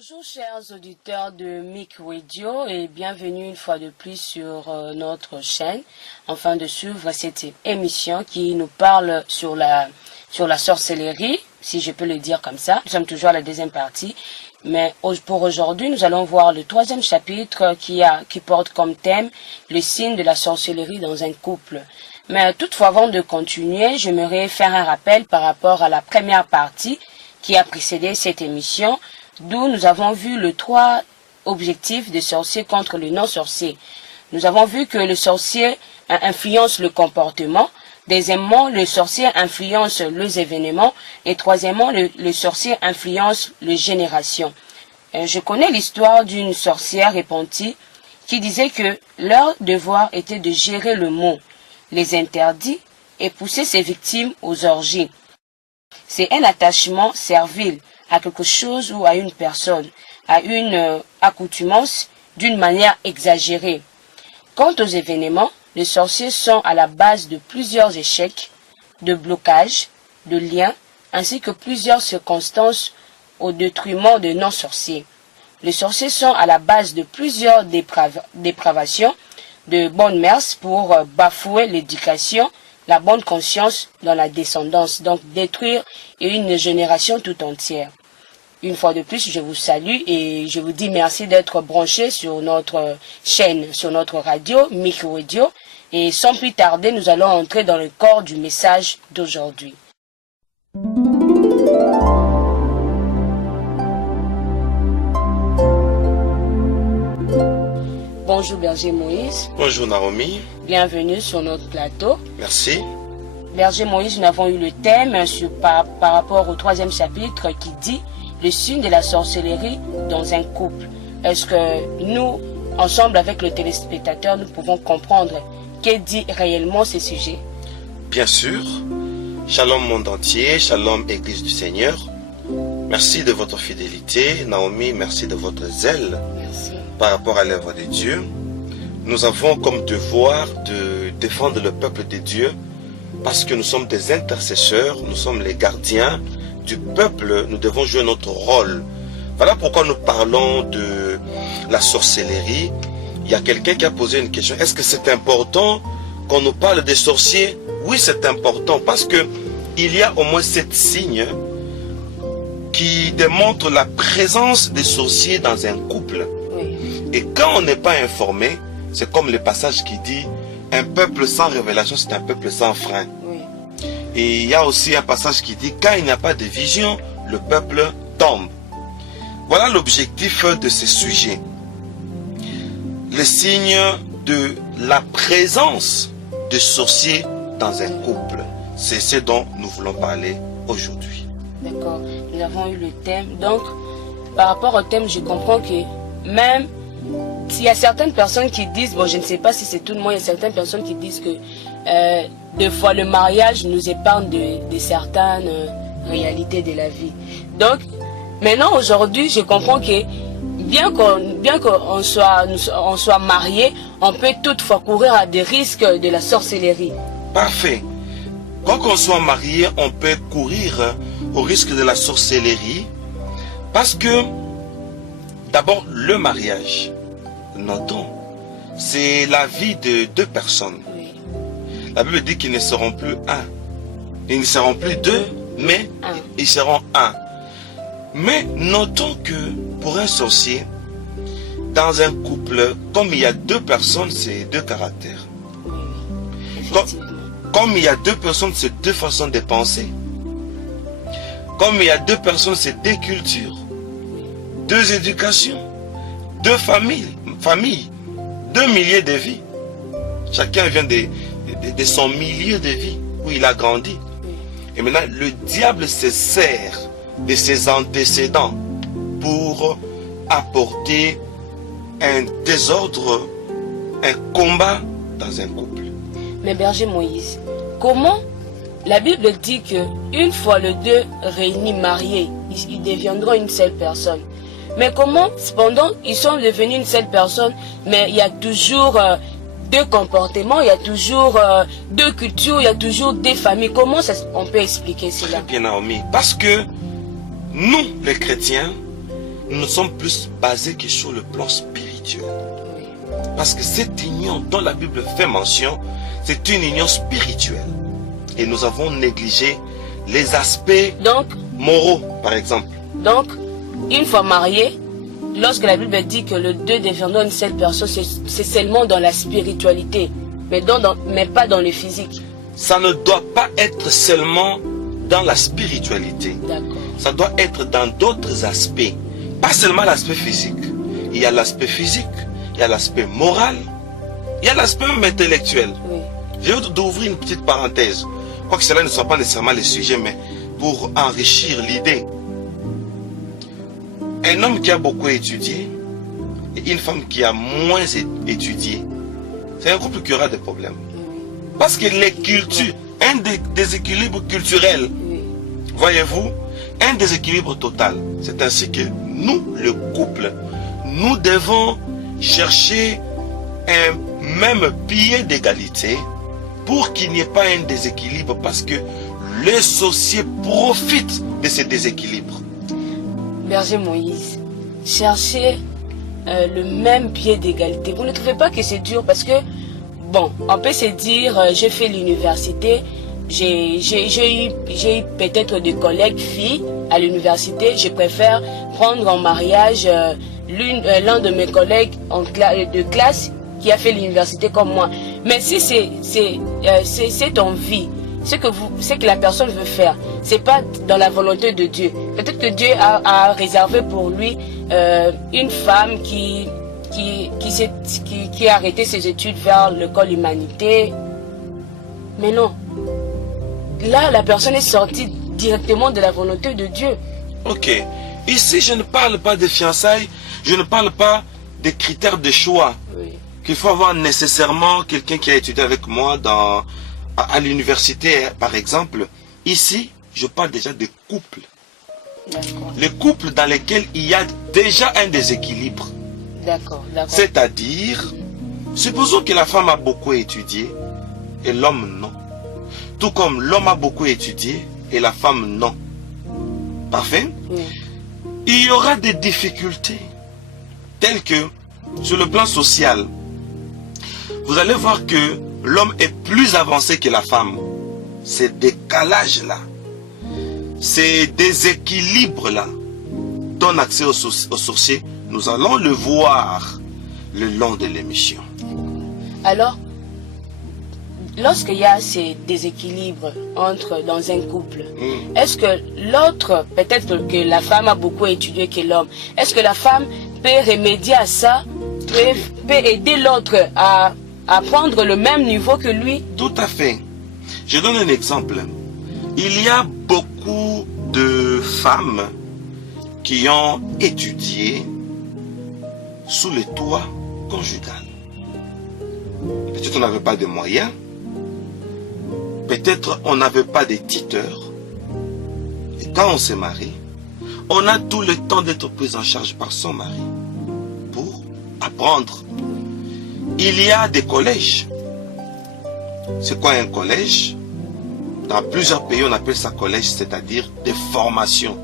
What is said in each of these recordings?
Bonjour chers auditeurs de Mic Radio et bienvenue une fois de plus sur notre chaîne, afin de suivre cette émission qui nous parle sur la sorcellerie, si je peux le dire comme ça. Nous sommes toujours à la deuxième partie, mais pour aujourd'hui nous allons voir le troisième chapitre qui porte comme thème le signe de la sorcellerie dans un couple. Mais toutefois, avant de continuer, j'aimerais faire un rappel par rapport à la première partie qui a précédé cette émission, d'où nous avons vu les 3 objectifs des sorciers contre le non-sorcier. Nous avons vu que le sorcier influence le comportement, deuxièmement, le sorcier influence les événements, et troisièmement, le sorcier influence les générations. Je connais l'histoire d'une sorcière repentie qui disait que leur devoir était de gérer le mot, les interdits et pousser ses victimes aux orgies. C'est un attachement servile à quelque chose ou à une personne, à une accoutumance d'une manière exagérée. Quant aux événements, les sorciers sont à la base de plusieurs échecs, de blocages, de liens, ainsi que plusieurs circonstances au détriment de non-sorciers. Les sorciers sont à la base de plusieurs dépravations, de bonnes mœurs pour bafouer l'éducation, la bonne conscience dans la descendance, donc détruire une génération tout entière. Une fois de plus, je vous salue et je vous dis merci d'être branchés sur notre chaîne, sur notre radio, Mic Radio. Et sans plus tarder, nous allons entrer dans le corps du message d'aujourd'hui. Bonjour Berger Moïse. Bonjour Naomi. Bienvenue sur notre plateau. Merci. Berger Moïse, nous avons eu le thème par rapport au 3e chapitre qui dit le signe de la sorcellerie dans un couple. Est-ce que nous, ensemble avec le téléspectateur, nous pouvons comprendre qu'est dit réellement ce sujet? Bien sûr. Shalom monde entier, shalom Église du Seigneur. Merci de votre fidélité. Naomi, merci de votre zèle. Merci. Par rapport à l'œuvre de Dieu. Nous avons comme devoir de défendre le peuple de Dieu parce que nous sommes des intercesseurs, nous sommes les gardiens du peuple, nous devons jouer notre rôle. Voilà pourquoi nous parlons de la sorcellerie. Il y a quelqu'un qui a posé une question. Est-ce que c'est important qu'on nous parle des sorciers? Oui, c'est important parce que il y a au moins 7 signes qui démontrent la présence des sorciers dans un couple. Et quand on n'est pas informé, c'est comme le passage qui dit un peuple sans révélation, c'est un peuple sans frein. Oui. Et il y a aussi un passage qui dit quand il n'y a pas de vision, le peuple tombe. Voilà l'objectif de ce sujet. Le signe de la présence de sorciers dans un couple. C'est ce dont nous voulons parler aujourd'hui. D'accord. Nous avons eu le thème. Donc, par rapport au thème, je comprends que même s'il y a certaines personnes qui disent, bon, je ne sais pas si c'est tout le monde, il y a certaines personnes qui disent que des fois le mariage nous épargne de certaines réalités de la vie. Donc, maintenant, aujourd'hui, je comprends que bien qu'on soit marié, on peut toutefois courir à des risques de la sorcellerie. Parfait. Quand on soit marié, on peut courir au risque de la sorcellerie parce que, d'abord, le mariage, notons, c'est la vie de 2 personnes. Oui. La Bible dit qu'ils ne seront plus un. Ils ne seront plus 2, mais ils seront un. Mais notons que pour un sorcier, dans un couple, comme il y a 2 personnes, c'est 2 caractères. Oui. Comme il y a 2 personnes, c'est 2 façons de penser. Comme il y a 2 personnes, c'est 2 cultures, 2 éducations, 2 familles, 2 milieux de vie. Chacun vient de son milieu de vie où il a grandi. Et maintenant, le diable se sert de ses antécédents pour apporter un désordre, un combat dans un couple. Mais Berger Moïse, comment la Bible dit que une fois les 2 réunis mariés, ils deviendront une seule personne? Mais comment, cependant, ils sont devenus une seule personne, mais il y a toujours 2 comportements, il y a toujours 2 cultures, il y a toujours 2 familles. Comment on peut expliquer cela? Très bien, Naomi. Parce que nous, les chrétiens, nous ne sommes plus basés que sur le plan spirituel. Oui. Parce que cette union dont la Bible fait mention, c'est une union spirituelle. Et nous avons négligé les aspects Donc, moraux, par exemple. donc, une fois marié, lorsque la Bible dit que le deux deviendront une seule personne, c'est seulement dans la spiritualité, mais pas dans le physique. Ça ne doit pas être seulement dans la spiritualité. D'accord. Ça doit être dans d'autres aspects. Pas seulement l'aspect physique. Il y a l'aspect physique, il y a l'aspect moral, il y a l'aspect même intellectuel. Oui. Je vais d'ouvrir une petite parenthèse. Quoique cela ne soit pas nécessairement le sujet, mais pour enrichir l'idée. Un homme qui a beaucoup étudié et une femme qui a moins étudié, c'est un couple qui aura des problèmes. Parce que les cultures, un déséquilibre culturel, Oui. voyez-vous, un déséquilibre total. C'est ainsi que nous, le couple, nous devons chercher un même pied d'égalité pour qu'il n'y ait pas un déséquilibre, parce que les sorciers profitent de ce déséquilibre. Berger Moïse, chercher le même pied d'égalité. Vous ne trouvez pas que c'est dur? Parce que, bon, on peut se dire, j'ai fait l'université, j'ai eu peut-être des collègues filles à l'université, je préfère prendre en mariage l'un de mes collègues de classe qui a fait l'université comme moi. Mais si c'est envie, ce que la personne veut faire, c'est pas dans la volonté de Dieu. Peut-être que Dieu a réservé pour lui une femme qui a arrêté ses études vers l'école humanité. Mais non. Là, la personne est sortie directement de la volonté de Dieu. Ok. Ici, je ne parle pas de fiançailles, je ne parle pas des critères de choix. Oui. Qu'il faut avoir nécessairement quelqu'un qui a étudié avec moi à l'université, par exemple. Ici, je parle déjà de couples. D'accord. Les couples dans lesquels il y a déjà un déséquilibre. D'accord, d'accord. C'est-à-dire, supposons que la femme a beaucoup étudié et l'homme non. Tout comme l'homme a beaucoup étudié et la femme non. Parfait? Oui. Il y aura des difficultés telles que, sur le plan social, vous allez voir que l'homme est plus avancé que la femme. Ces décalages-là, ces déséquilibres-là donnent accès aux sorciers. Nous allons le voir le long de l'émission. Alors, lorsqu'il y a ces déséquilibres dans un couple, est-ce que l'autre, peut-être que la femme a beaucoup étudié que l'homme, est-ce que la femme peut remédier à ça, peut aider l'autre à prendre le même niveau que lui? Tout à fait. Je donne un exemple. Il y a beaucoup de femmes qui ont étudié sous le toit conjugal. Peut-être on n'avait pas de moyens. Peut-être on n'avait pas de tuteurs. Et quand on se marie, on a tout le temps d'être pris en charge par son mari pour apprendre. Il y a des collèges. C'est quoi un collège? Dans plusieurs pays, on appelle ça collège, c'est-à-dire des formations.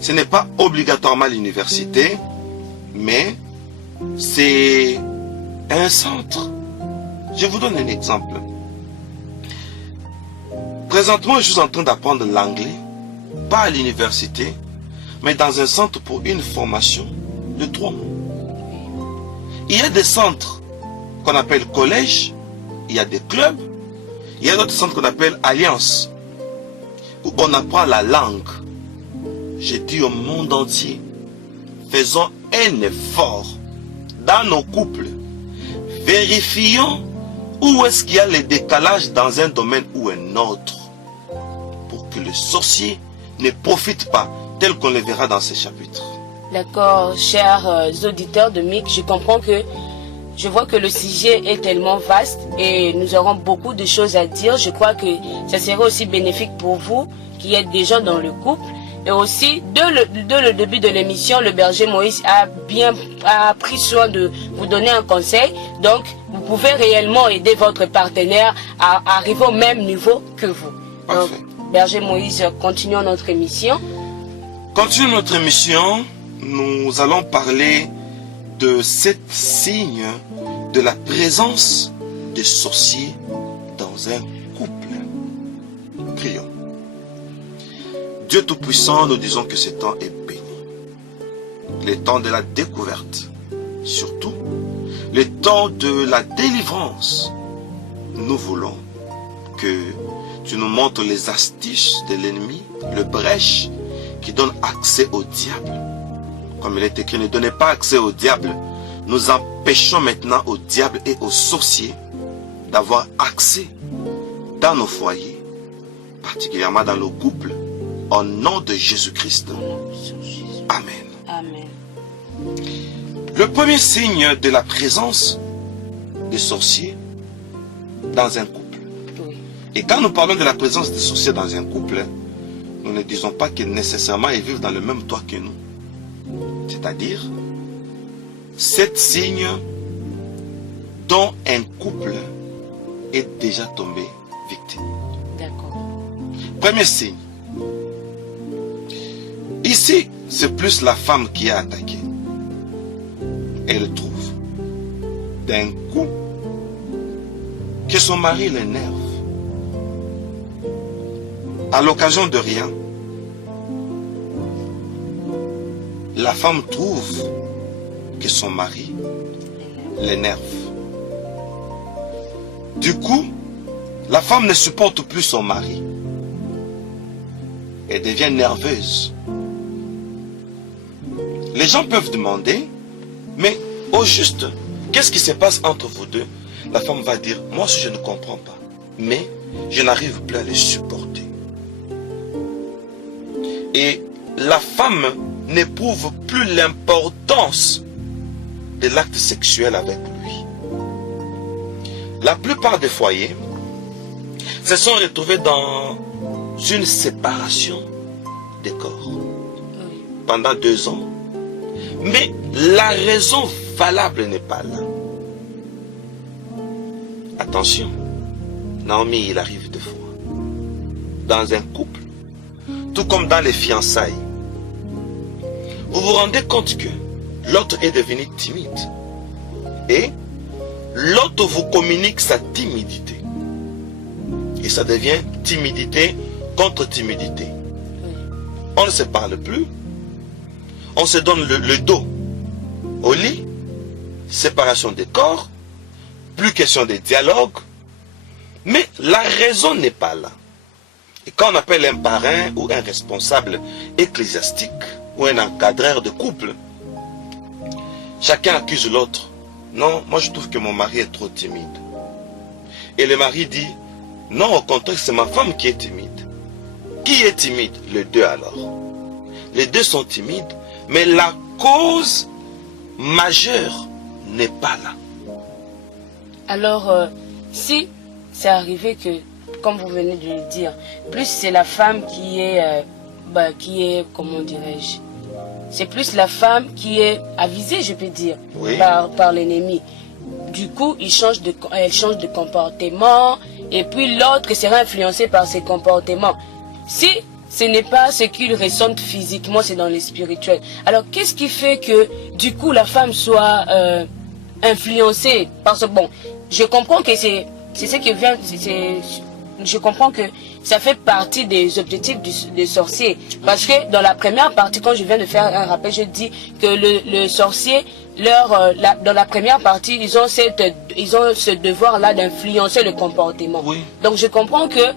Ce n'est pas obligatoirement l'université, mais c'est un centre. Je vous donne un exemple. Présentement, je suis en train d'apprendre l'anglais, pas à l'université, mais dans un centre pour une formation de 3 mois. Il y a des centres qu'on appelle collèges, il y a des clubs, il y a d'autres centres qu'on appelle alliances, où on apprend la langue. Je dis au monde entier, faisons un effort dans nos couples. Vérifions où est-ce qu'il y a les décalages dans un domaine ou un autre, pour que le sorcier ne profite pas, tel qu'on le verra dans ces chapitres. D'accord, chers auditeurs de MIC, je vois que le sujet est tellement vaste et nous aurons beaucoup de choses à dire. Je crois que ça serait aussi bénéfique pour vous qui êtes déjà dans le couple. Et aussi, dès le début de l'émission, le berger Moïse a pris soin de vous donner un conseil. Donc, vous pouvez réellement aider votre partenaire à arriver au même niveau que vous. Parfait. Donc, berger Moïse, continuons notre émission. Continuons notre émission nous allons parler de 7 signes de la présence des sorciers dans un couple. Prions. Dieu Tout-Puissant, nous disons que ce temps est béni. Le temps de la découverte, surtout le temps de la délivrance. Nous voulons que tu nous montres les astuces de l'ennemi, le brèche qui donne accès au diable. Comme il est écrit, ne donnez pas accès au diable. Nous empêchons maintenant au diable et aux sorciers d'avoir accès dans nos foyers, particulièrement dans nos couples, au nom de Jésus-Christ. Amen. Amen. Le premier signe de la présence des sorciers dans un couple. Oui. Et quand nous parlons de la présence des sorciers dans un couple, nous ne disons pas que nécessairement ils vivent dans le même toit que nous. C'est-à-dire 7 signes dont un couple est déjà tombé victime. D'accord. Premier signe. Ici, c'est plus la femme qui est attaquée. Elle trouve d'un coup que son mari l'énerve. À l'occasion de rien, la femme trouve que son mari l'énerve. Du coup, la femme ne supporte plus son mari. Elle devient nerveuse. Les gens peuvent demander, mais au juste, qu'est-ce qui se passe entre vous deux? La femme va dire, moi aussi je ne comprends pas, mais je n'arrive plus à les supporter. Et la femme n'éprouve plus l'importance de l'acte sexuel avec lui. La plupart des foyers se sont retrouvés dans une séparation des corps pendant 2 ans. Mais la raison valable n'est pas là. Attention, Naomi, il arrive 2 fois. Dans un couple, tout comme dans les fiançailles, vous vous rendez compte que l'autre est devenu timide. Et l'autre vous communique sa timidité. Et ça devient timidité contre timidité. On ne se parle plus. On se donne le dos au lit. Séparation des corps. Plus question de dialogue. Mais la raison n'est pas là. Et quand on appelle un parrain ou un responsable ecclésiastique ou un encadreur de couple, chacun accuse l'autre. Non, moi je trouve que mon mari est trop timide. Et le mari dit, non, au contraire, c'est ma femme qui est timide. Qui est timide? Les deux alors. Les deux sont timides, mais la cause majeure n'est pas là. Alors, si c'est arrivé que, comme vous venez de le dire, plus c'est la femme qui est, comment dirais-je, c'est plus la femme qui est avisée, je peux dire, oui, par l'ennemi. Du coup, elle change de comportement, et puis l'autre sera influencé par ses comportements. Si ce n'est pas ce qu'il ressent physiquement, c'est dans le spirituel. Alors, qu'est-ce qui fait que, du coup, la femme soit influencée? Parce que, bon, je comprends que c'est ce qui vient, je comprends que ça fait partie des objectifs des sorciers. Parce que dans la première partie, quand je viens de faire un rappel, je dis que le sorcier, dans la première partie, ils ont ce devoir-là d'influencer le comportement. oui. Donc je comprends que,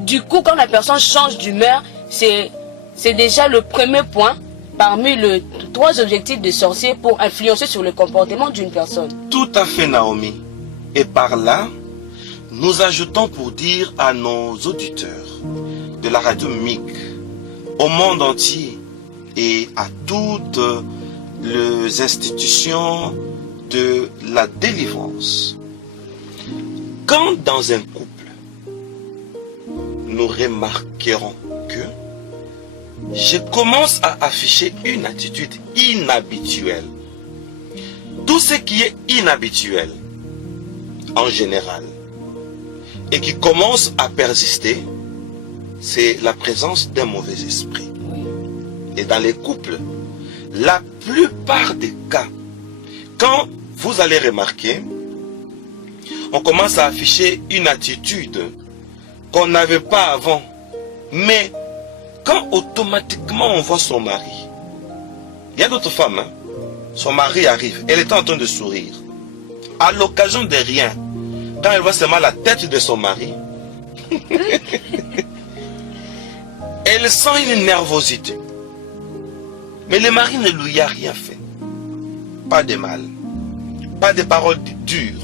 du coup, quand la personne change d'humeur, c'est déjà le premier point parmi les 3 objectifs des sorciers pour influencer sur le comportement d'une personne. Tout à fait, Naomi. Et par là, nous ajoutons pour dire à nos auditeurs de la radio MIC, au monde entier et à toutes les institutions de la délivrance, quand dans un couple, nous remarquerons que je commence à afficher une attitude inhabituelle. Tout ce qui est inhabituel, en général, et qui commence à persister, c'est la présence d'un mauvais esprit. Et dans les couples, la plupart des cas, quand vous allez remarquer, on commence à afficher une attitude qu'on n'avait pas avant. Mais quand automatiquement on voit son mari, il y a d'autres femmes, hein, son mari arrive, elle est en train de sourire. À l'occasion de rien, quand elle voit seulement la tête de son mari, elle sent une nervosité. Mais le mari ne lui a rien fait. Pas de mal. Pas de paroles dures.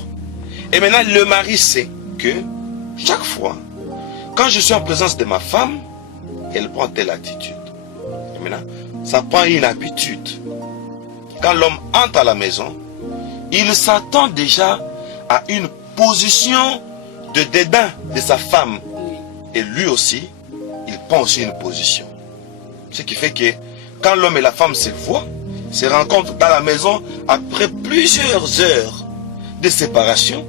Et maintenant, le mari sait que chaque fois, quand je suis en présence de ma femme, elle prend telle attitude. Et maintenant, ça prend une habitude. Quand l'homme entre à la maison, il s'attend déjà à une position de dédain de sa femme. Et lui aussi, il prend aussi une position. Ce qui fait que quand l'homme et la femme se voient, se rencontrent dans la maison, après plusieurs heures de séparation,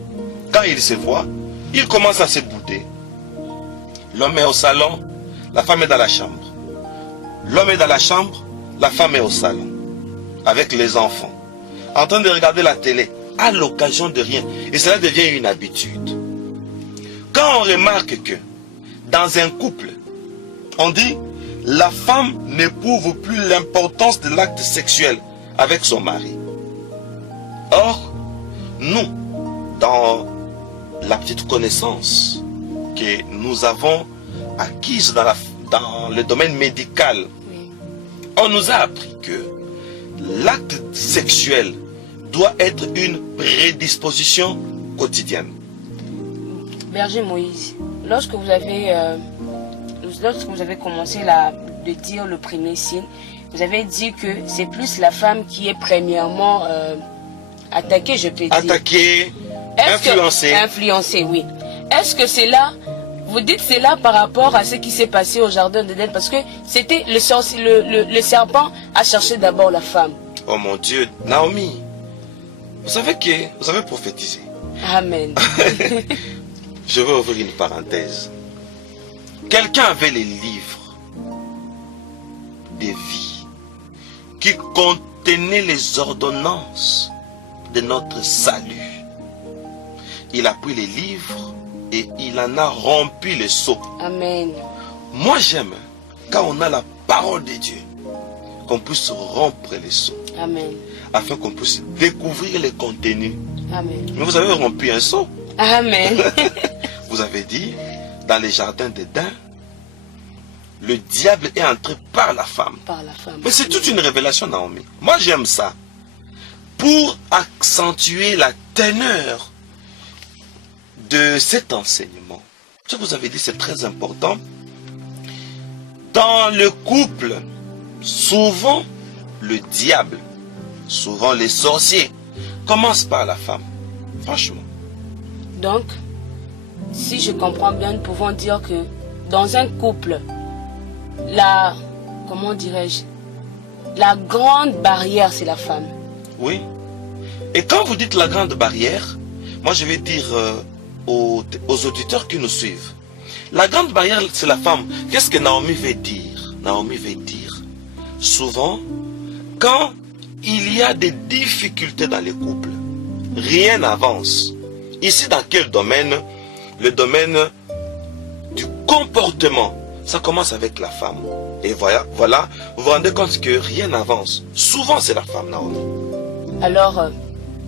quand ils se voient, ils commencent à se bouder. L'homme est au salon, la femme est dans la chambre. L'homme est dans la chambre, la femme est au salon, avec les enfants, en train de regarder la télé, à l'occasion de rien. Et cela devient une habitude. Quand on remarque que, dans un couple, on dit, la femme n'éprouve plus l'importance de l'acte sexuel avec son mari. Or, nous, dans la petite connaissance que nous avons acquise dans le domaine médical, on nous a appris que l'acte sexuel doit être une prédisposition quotidienne. Berger Moïse, lorsque vous avez commencé de dire le premier signe, vous avez dit que c'est plus la femme qui est premièrement attaquée, je peux dire. Attaquée, influencée. Influencée, oui. Est-ce que c'est là, vous dites c'est là par rapport à ce qui s'est passé au jardin d'Éden, parce que c'était le serpent a cherché d'abord la femme. Oh mon Dieu, Naomi, vous savez prophétisé. Amen. Je vais ouvrir une parenthèse. Quelqu'un avait les livres de vie qui contenaient les ordonnances de notre salut. Il a pris les livres et il en a rempli les seaux. Amen. Moi j'aime quand on a la parole de Dieu, qu'on puisse rompre les seaux. Amen. Afin qu'on puisse découvrir les contenus. Amen. Mais vous avez rompu un seau. Amen. Vous avez dit, dans les jardins d'Éden, le diable est entré par la femme. Par la femme. Mais c'est toute une révélation, Naomi. Moi, j'aime ça. Pour accentuer la teneur de cet enseignement. Ce que vous avez dit, c'est très important. Dans le couple, souvent, le diable, souvent les sorciers, commencent par la femme. Franchement. Donc, si je comprends bien, nous pouvons dire que dans un couple, comment dirais-je, la grande barrière, c'est la femme. Oui. Et quand vous dites la grande barrière, moi je vais dire aux auditeurs qui nous suivent, la grande barrière, c'est la femme. Qu'est-ce que Naomi veut dire? Naomi veut dire, souvent, quand il y a des difficultés dans les couples, rien n'avance. Ici, dans quel domaine? Le domaine du comportement. Ça commence avec la femme. Et voilà, vous vous rendez compte que rien n'avance. Souvent, c'est la femme, Naomi. Alors,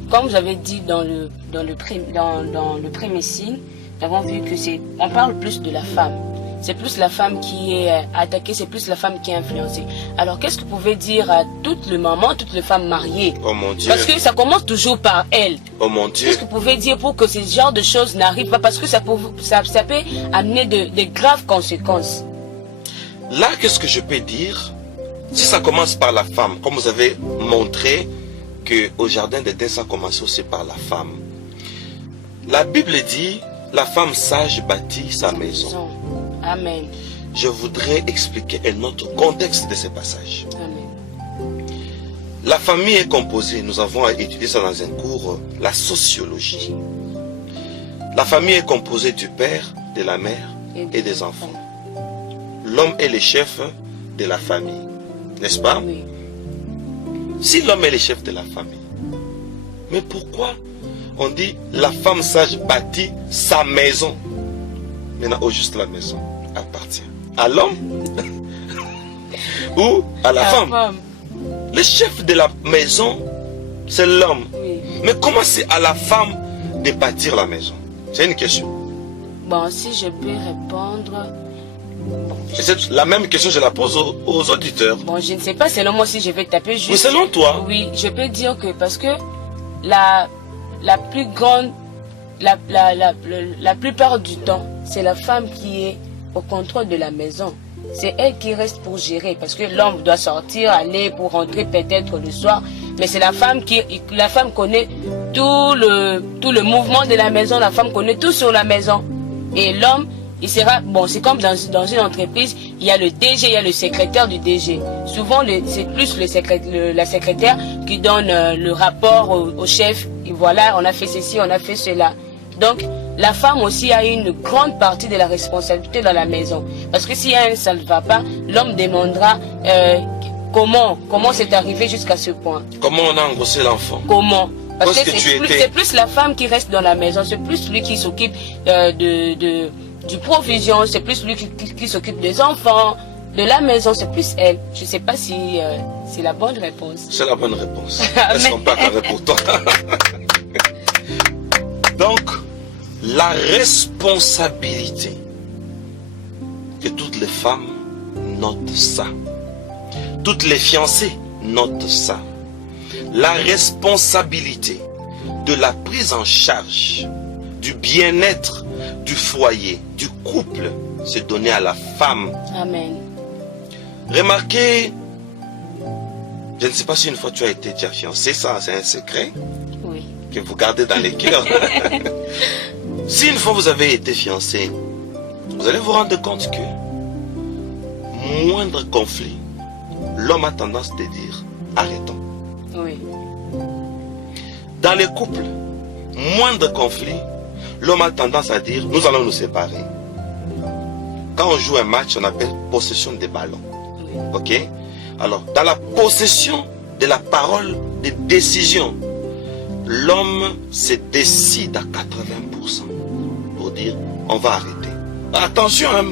comme vous avez dit dans le premier signe, nous avons vu que on parle plus de la femme. C'est plus la femme qui est attaquée, c'est plus la femme qui est influencée. Alors, qu'est-ce que vous pouvez dire à toutes les mamans, toutes les femmes mariées? Oh mon Dieu. Parce que ça commence toujours par elles. Oh mon Dieu. Qu'est-ce que vous pouvez dire pour que ce genre de choses n'arrivent pas? Parce que ça peut amener de graves conséquences. Là, qu'est-ce que je peux dire? Si ça commence par la femme, comme vous avez montré qu'au jardin d'Éden, ça commence aussi par la femme. La Bible dit, la femme sage bâtit sa maison. Amen. Je voudrais expliquer un autre contexte de ce passage. Amen. La famille est composée, nous avons étudié ça dans un cours, la sociologie. La famille est composée du père, de la mère et des enfants. L'homme est le chef de la famille, n'est-ce pas? Oui. Si l'homme est le chef de la famille, mais pourquoi on dit la femme sage bâtit sa maison? Maintenant, au juste la maison appartient à l'homme ou à la femme. Le chef de la maison, c'est l'homme. Oui. Mais comment c'est à la femme de bâtir la maison? C'est une question. Bon, si je peux répondre... Bon, Et c'est la même question, je la pose aux auditeurs. bon, je ne sais pas, selon moi, si je vais taper juste... Mais selon toi, Oui, je peux dire que parce que la plus grande... La plupart du temps, c'est la femme qui est au contrôle de la maison. C'est elle qui reste pour gérer, parce que l'homme doit sortir, aller pour rentrer peut-être le soir. Mais c'est la femme la femme connaît tout le mouvement de la maison. La femme connaît tout sur la maison. Et l'homme, il sera, bon, c'est comme dans une entreprise, il y a le DG, il y a le secrétaire du DG. Souvent, c'est plus la secrétaire qui donne le rapport au chef. Et voilà, on a fait ceci, on a fait cela. Donc, la femme aussi a une grande partie de la responsabilité dans la maison. Parce que si elle, ça ne va pas, l'homme demandera comment c'est arrivé jusqu'à ce point. comment on a engrossé l'enfant? Comment? Parce que tu c'est plus la femme qui reste dans la maison, c'est plus lui qui s'occupe du provision, c'est plus lui qui s'occupe des enfants, de la maison, c'est plus elle. Je ne sais pas si c'est la bonne réponse. C'est la bonne réponse. Est-ce qu'on peut accorder pour toi? Donc, la responsabilité, que toutes les femmes notent ça. Toutes les fiancées notent ça. La responsabilité de la prise en charge du bien-être du foyer, du couple, c'est donné à la femme. Amen. Remarquez, je ne sais pas si une fois tu as été déjà fiancé, ça c'est un secret Oui. que vous gardez dans les cœurs. Si une fois vous avez été fiancé, vous allez vous rendre compte que moindre conflit, l'homme a tendance de dire arrêtons. Oui. Dans les couples, moindre conflit, l'homme a tendance à dire nous allons nous séparer. Quand on joue un match, on appelle possession des ballons. Oui. Ok? Alors, dans la possession de la parole de décision, l'homme se décide à 80% pour dire on va arrêter. Attention, hein,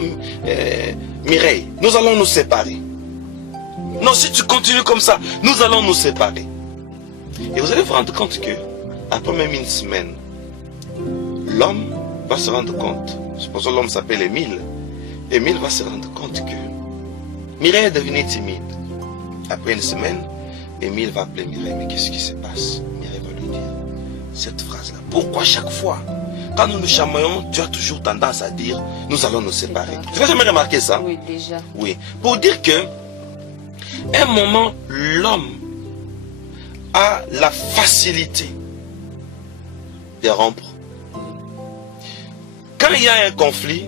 Mireille, nous allons nous séparer. Non, si tu continues comme ça, nous allons nous séparer. Et vous allez vous rendre compte que, après même une semaine, l'homme va se rendre compte, supposons l'homme s'appelle Émile, Émile va se rendre compte que Mireille est devenue timide. Après une semaine, Émile va appeler Mireille, mais qu'est-ce qui se passe? Mireille va lui dire cette phrase-là. Pourquoi chaque fois, quand nous nous chamaillons, tu as toujours tendance à dire nous allons nous séparer? Tu n'as jamais remarqué ça? Oui, déjà. Oui. Pour dire que, un moment, l'homme a la facilité de rompre. Quand il y a un conflit,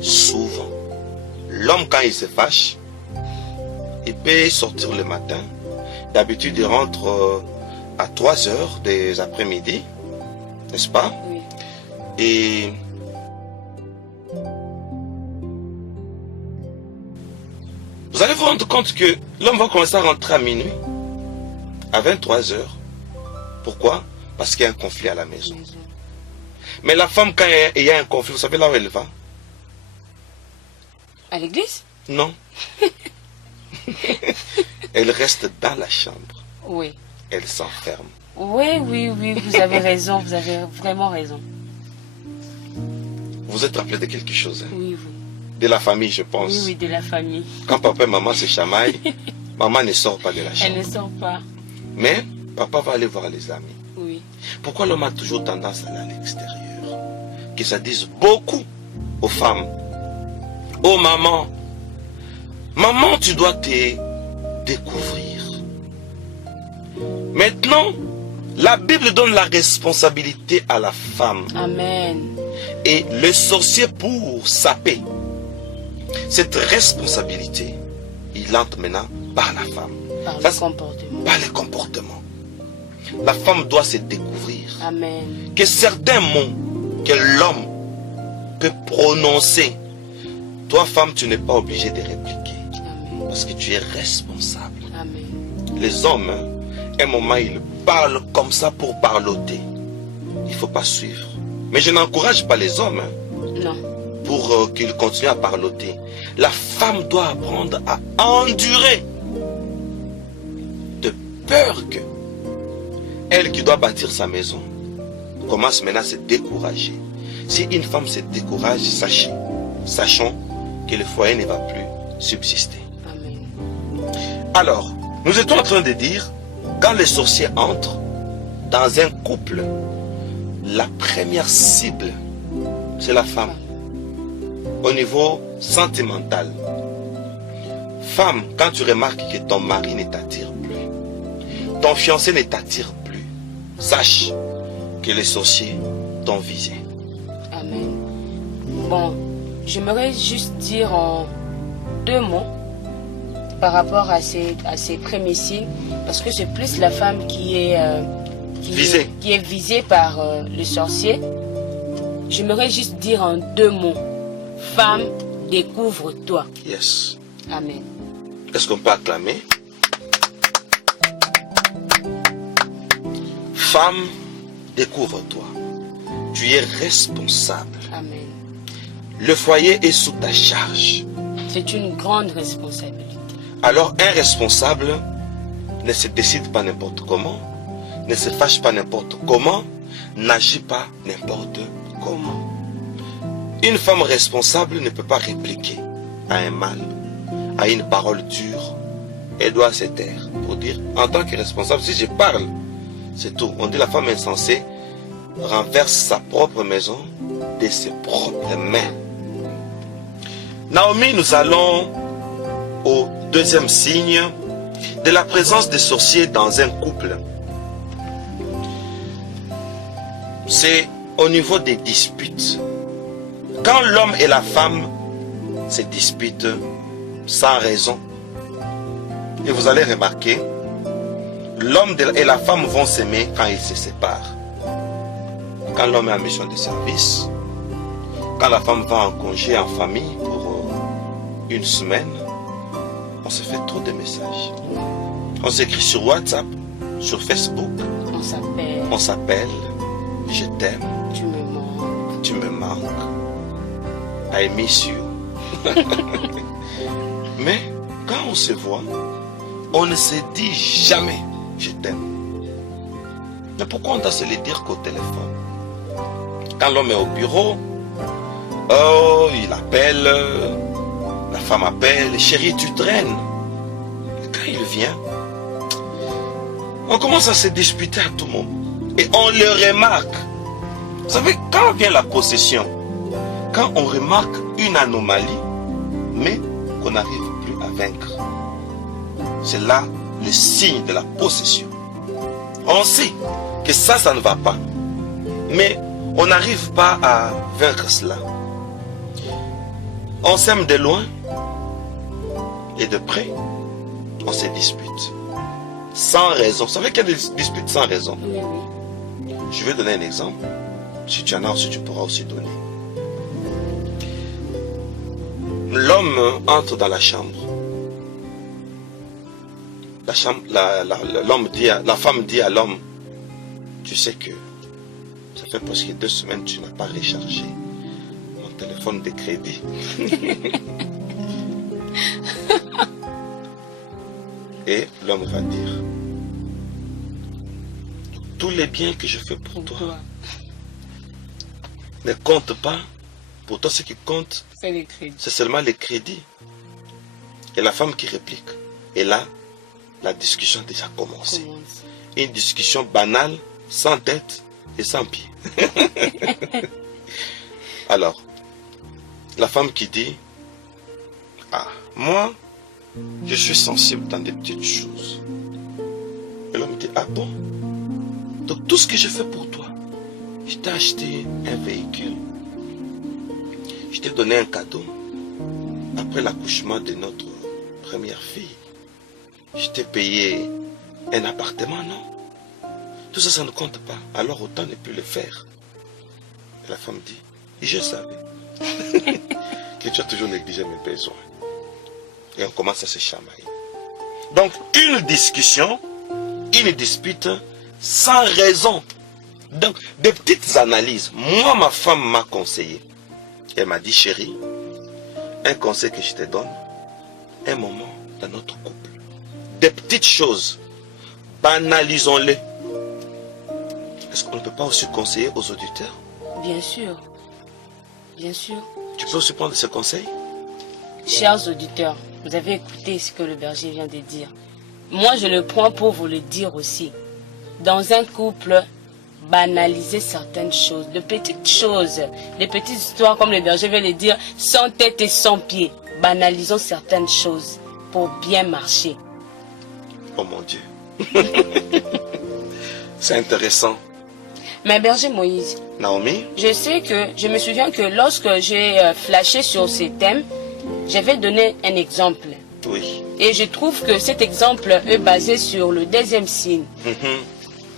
souvent, l'homme, quand il se fâche, il peut sortir le matin. D'habitude, il rentre à 3 heures des après-midi, n'est-ce pas? Oui. Et vous allez vous rendre compte que l'homme va commencer à rentrer à minuit, à 23 heures. Pourquoi? Parce qu'il y a un conflit à la maison. Mais la femme, quand il y a un conflit, vous savez là où elle va? À l'église? Non. Elle reste dans la chambre. Oui. Elle s'enferme. Oui, vous avez raison, vous avez vraiment raison. Vous êtes rappelé de quelque chose, hein? Oui, vous. De la famille, je pense. Oui, de la famille. Quand papa et maman se chamaillent, maman ne sort pas de la chambre. Elle ne sort pas. Mais papa va aller voir les amis. Oui. Pourquoi l'homme a toujours tendance à aller à l'extérieur? Que ça dise beaucoup aux femmes. Oh maman, maman, tu dois te découvrir. Maintenant, la Bible donne la responsabilité à la femme. Amen. Et le sorcier, pour saper cette responsabilité, il entre maintenant par la femme. Par Ça, le comportement. Par le comportement. La femme doit se découvrir. Amen. Que certains mots que l'homme peut prononcer, toi femme, tu n'es pas obligé de répliquer. Amen. Parce que tu es responsable. Amen. les hommes, un moment, ils parlent comme ça pour parloter. Il ne faut pas suivre. Mais je n'encourage pas les hommes Non. pour qu'ils continuent à parloter. La femme doit apprendre à endurer. De peur que elle qui doit bâtir sa maison commence maintenant à se décourager. Si une femme se décourage, sachons que le foyer ne va plus subsister. Amen. Alors, nous étions en train de dire, quand les sorciers entrent dans un couple, la première cible, c'est la femme. Au niveau sentimental. Femme, quand tu remarques que ton mari ne t'attire plus, ton fiancé ne t'attire plus, sache que les sorciers t'ont visé. Amen. Bon, j'aimerais juste dire en 2 mots par rapport à ces prémices, parce que c'est plus la femme qui est visée par le sorcier. J'aimerais juste dire en 2 mots. Femme, découvre-toi. Yes. Amen. Est-ce qu'on peut acclamer? Femme, découvre-toi. Tu es responsable. Amen. Le foyer est sous ta charge. C'est une grande responsabilité. Alors un responsable ne se décide pas n'importe comment, ne se fâche pas n'importe comment, n'agit pas n'importe comment. Une femme responsable ne peut pas répliquer à un mâle, à une parole dure. Elle doit se taire pour dire, en tant que responsable, si je parle, c'est tout. On dit la femme insensée renverse sa propre maison de ses propres mains. Naomi, nous allons au 2e signe de la présence des sorciers dans un couple. C'est au niveau des disputes. Quand l'homme et la femme se disputent sans raison, et vous allez remarquer, l'homme et la femme vont s'aimer quand ils se séparent. Quand l'homme est en mission de service, quand la femme va en congé en famille pour 1 semaine, on se fait trop de messages. On s'écrit sur WhatsApp, sur Facebook. On s'appelle. Je t'aime. Tu me manques. Tu me manques. I miss you. Mais quand on se voit, on ne se dit jamais je t'aime. Mais pourquoi on doit se le dire qu'au téléphone? Quand l'homme est au bureau, oh, il appelle, la femme appelle, chérie, tu traînes. Et quand il vient, on commence à se disputer à tout moment. Et on le remarque. Vous savez, quand vient la possession, quand on remarque une anomalie, mais qu'on n'arrive plus à vaincre, c'est là le signe de la possession. On sait que ça ne va pas, mais on n'arrive pas à vaincre cela. On s'aime de loin et de près, on se dispute. Sans raison. Vous savez qu'il y a des disputes sans raison. Oui. Je vais donner un exemple. Si tu en as aussi, tu pourras aussi donner. L'homme entre dans la chambre. La femme dit à l'homme, tu sais que ça fait presque 2 semaines que tu n'as pas rechargé mon téléphone de crédit. Et l'homme va dire, tous les biens que je fais pour toi ne comptent pas. Pour toi, ce qui compte, c'est seulement les crédits. Et la femme qui réplique. Et là, la discussion a déjà commencé. Une discussion banale, sans tête et sans pied. Alors, la femme qui dit, ah, moi, je suis sensible dans des petites choses. Et l'homme dit, ah bon? Donc tout ce que je fais pour toi, je t'ai acheté un véhicule, je t'ai donné un cadeau après l'accouchement de notre première fille. Je t'ai payé un appartement, non? Tout ça, ça ne compte pas. Alors autant ne plus le faire. Et la femme dit, je savais que tu as toujours négligé mes besoins. Et on commence à se chamailler. Donc, une discussion, une dispute sans raison. Donc, des petites analyses. Moi, ma femme m'a conseillé. Elle m'a dit, chérie, un conseil que je te donne, un moment dans notre couple. Des petites choses, banalisons-les. Est-ce qu'on ne peut pas aussi conseiller aux auditeurs? Bien sûr. Bien sûr. Tu peux aussi prendre ce conseil? Chers auditeurs, vous avez écouté ce que le berger vient de dire. Moi, je le prends pour vous le dire aussi. Dans un couple, banaliser certaines choses, de petites choses, des petites histoires, comme le berger vient de dire, sans tête et sans pied. Banalisons certaines choses pour bien marcher. Oh mon Dieu. C'est intéressant. Mais berger Moïse, Naomi? je me souviens que lorsque j'ai flashé sur ces thèmes, j'avais donné un exemple. Oui. Et je trouve que cet exemple est basé sur le deuxième signe.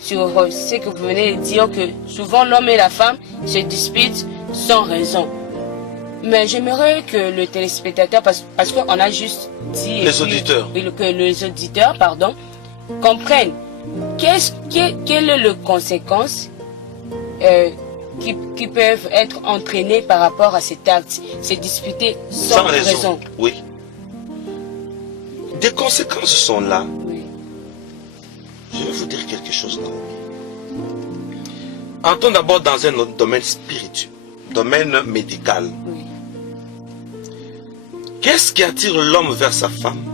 Sur ce que vous venez de dire, que souvent l'homme et la femme se disputent sans raison. Mais j'aimerais que le téléspectateur, parce qu'on a juste dit... Les auditeurs. Que les auditeurs, pardon, comprennent quelle est la conséquence qui peuvent être entraînées par rapport à cet acte, se disputer sans raison. Oui. Des conséquences sont là. Oui. Je vais vous dire quelque chose, Naomi. Entrons d'abord dans un autre domaine spirituel, domaine médical. Oui. Qu'est-ce qui attire l'homme vers sa femme?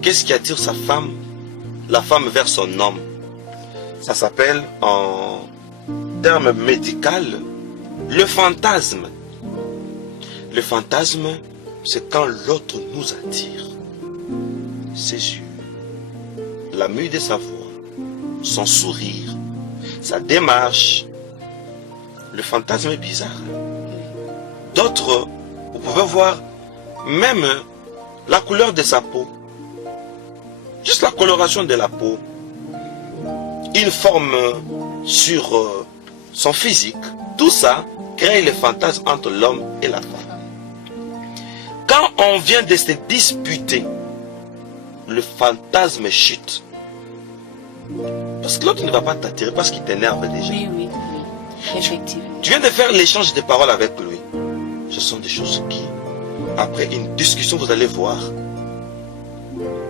Qu'est-ce qui attire sa femme, la femme vers son homme? Ça s'appelle en termes médicaux le fantasme. Le fantasme, c'est quand l'autre nous attire. Ses yeux, la mue de sa voix, son sourire, sa démarche. Le fantasme est bizarre. D'autres, vous pouvez voir même la couleur de sa peau. Juste la coloration de la peau. Une forme sur son physique. Tout ça crée le fantasme entre l'homme et la femme. Quand on vient de se disputer, le fantasme chute. Parce que l'autre ne va pas t'attirer parce qu'il t'énerve déjà. Oui, oui, oui. Effectivement. Tu viens de faire l'échange de paroles avec lui. Ce sont des choses qui, après une discussion, vous allez voir,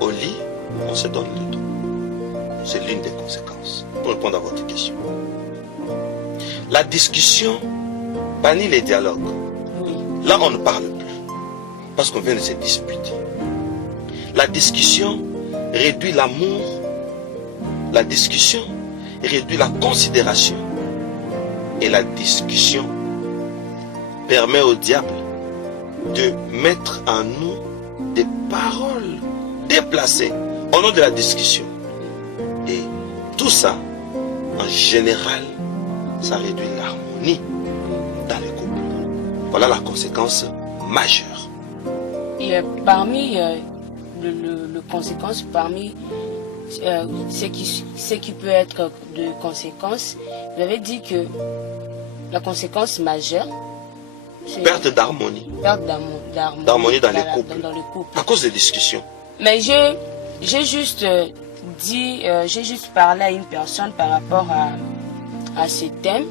au lit, on se donne le dos. C'est l'une des conséquences. Pour répondre à votre question. La discussion bannit les dialogues. Oui. Là, on ne parle plus. Parce qu'on vient de se disputer. La discussion réduit l'amour. La discussion réduit la considération. Et la discussion permet au diable de mettre en nous des paroles déplacées au nom de la discussion. Et tout ça, en général, ça réduit l'harmonie dans les couples. Voilà la conséquence majeure. Et parmi le conséquence, parmi ce qui peut être de conséquences, vous avez dit que la conséquence majeure, c'est Perte d'harmonie. perte D'harmonie dans les couples. dans le couple. À cause des discussions. Mais j'ai juste dit, j'ai juste parlé à une personne par rapport à ce thème.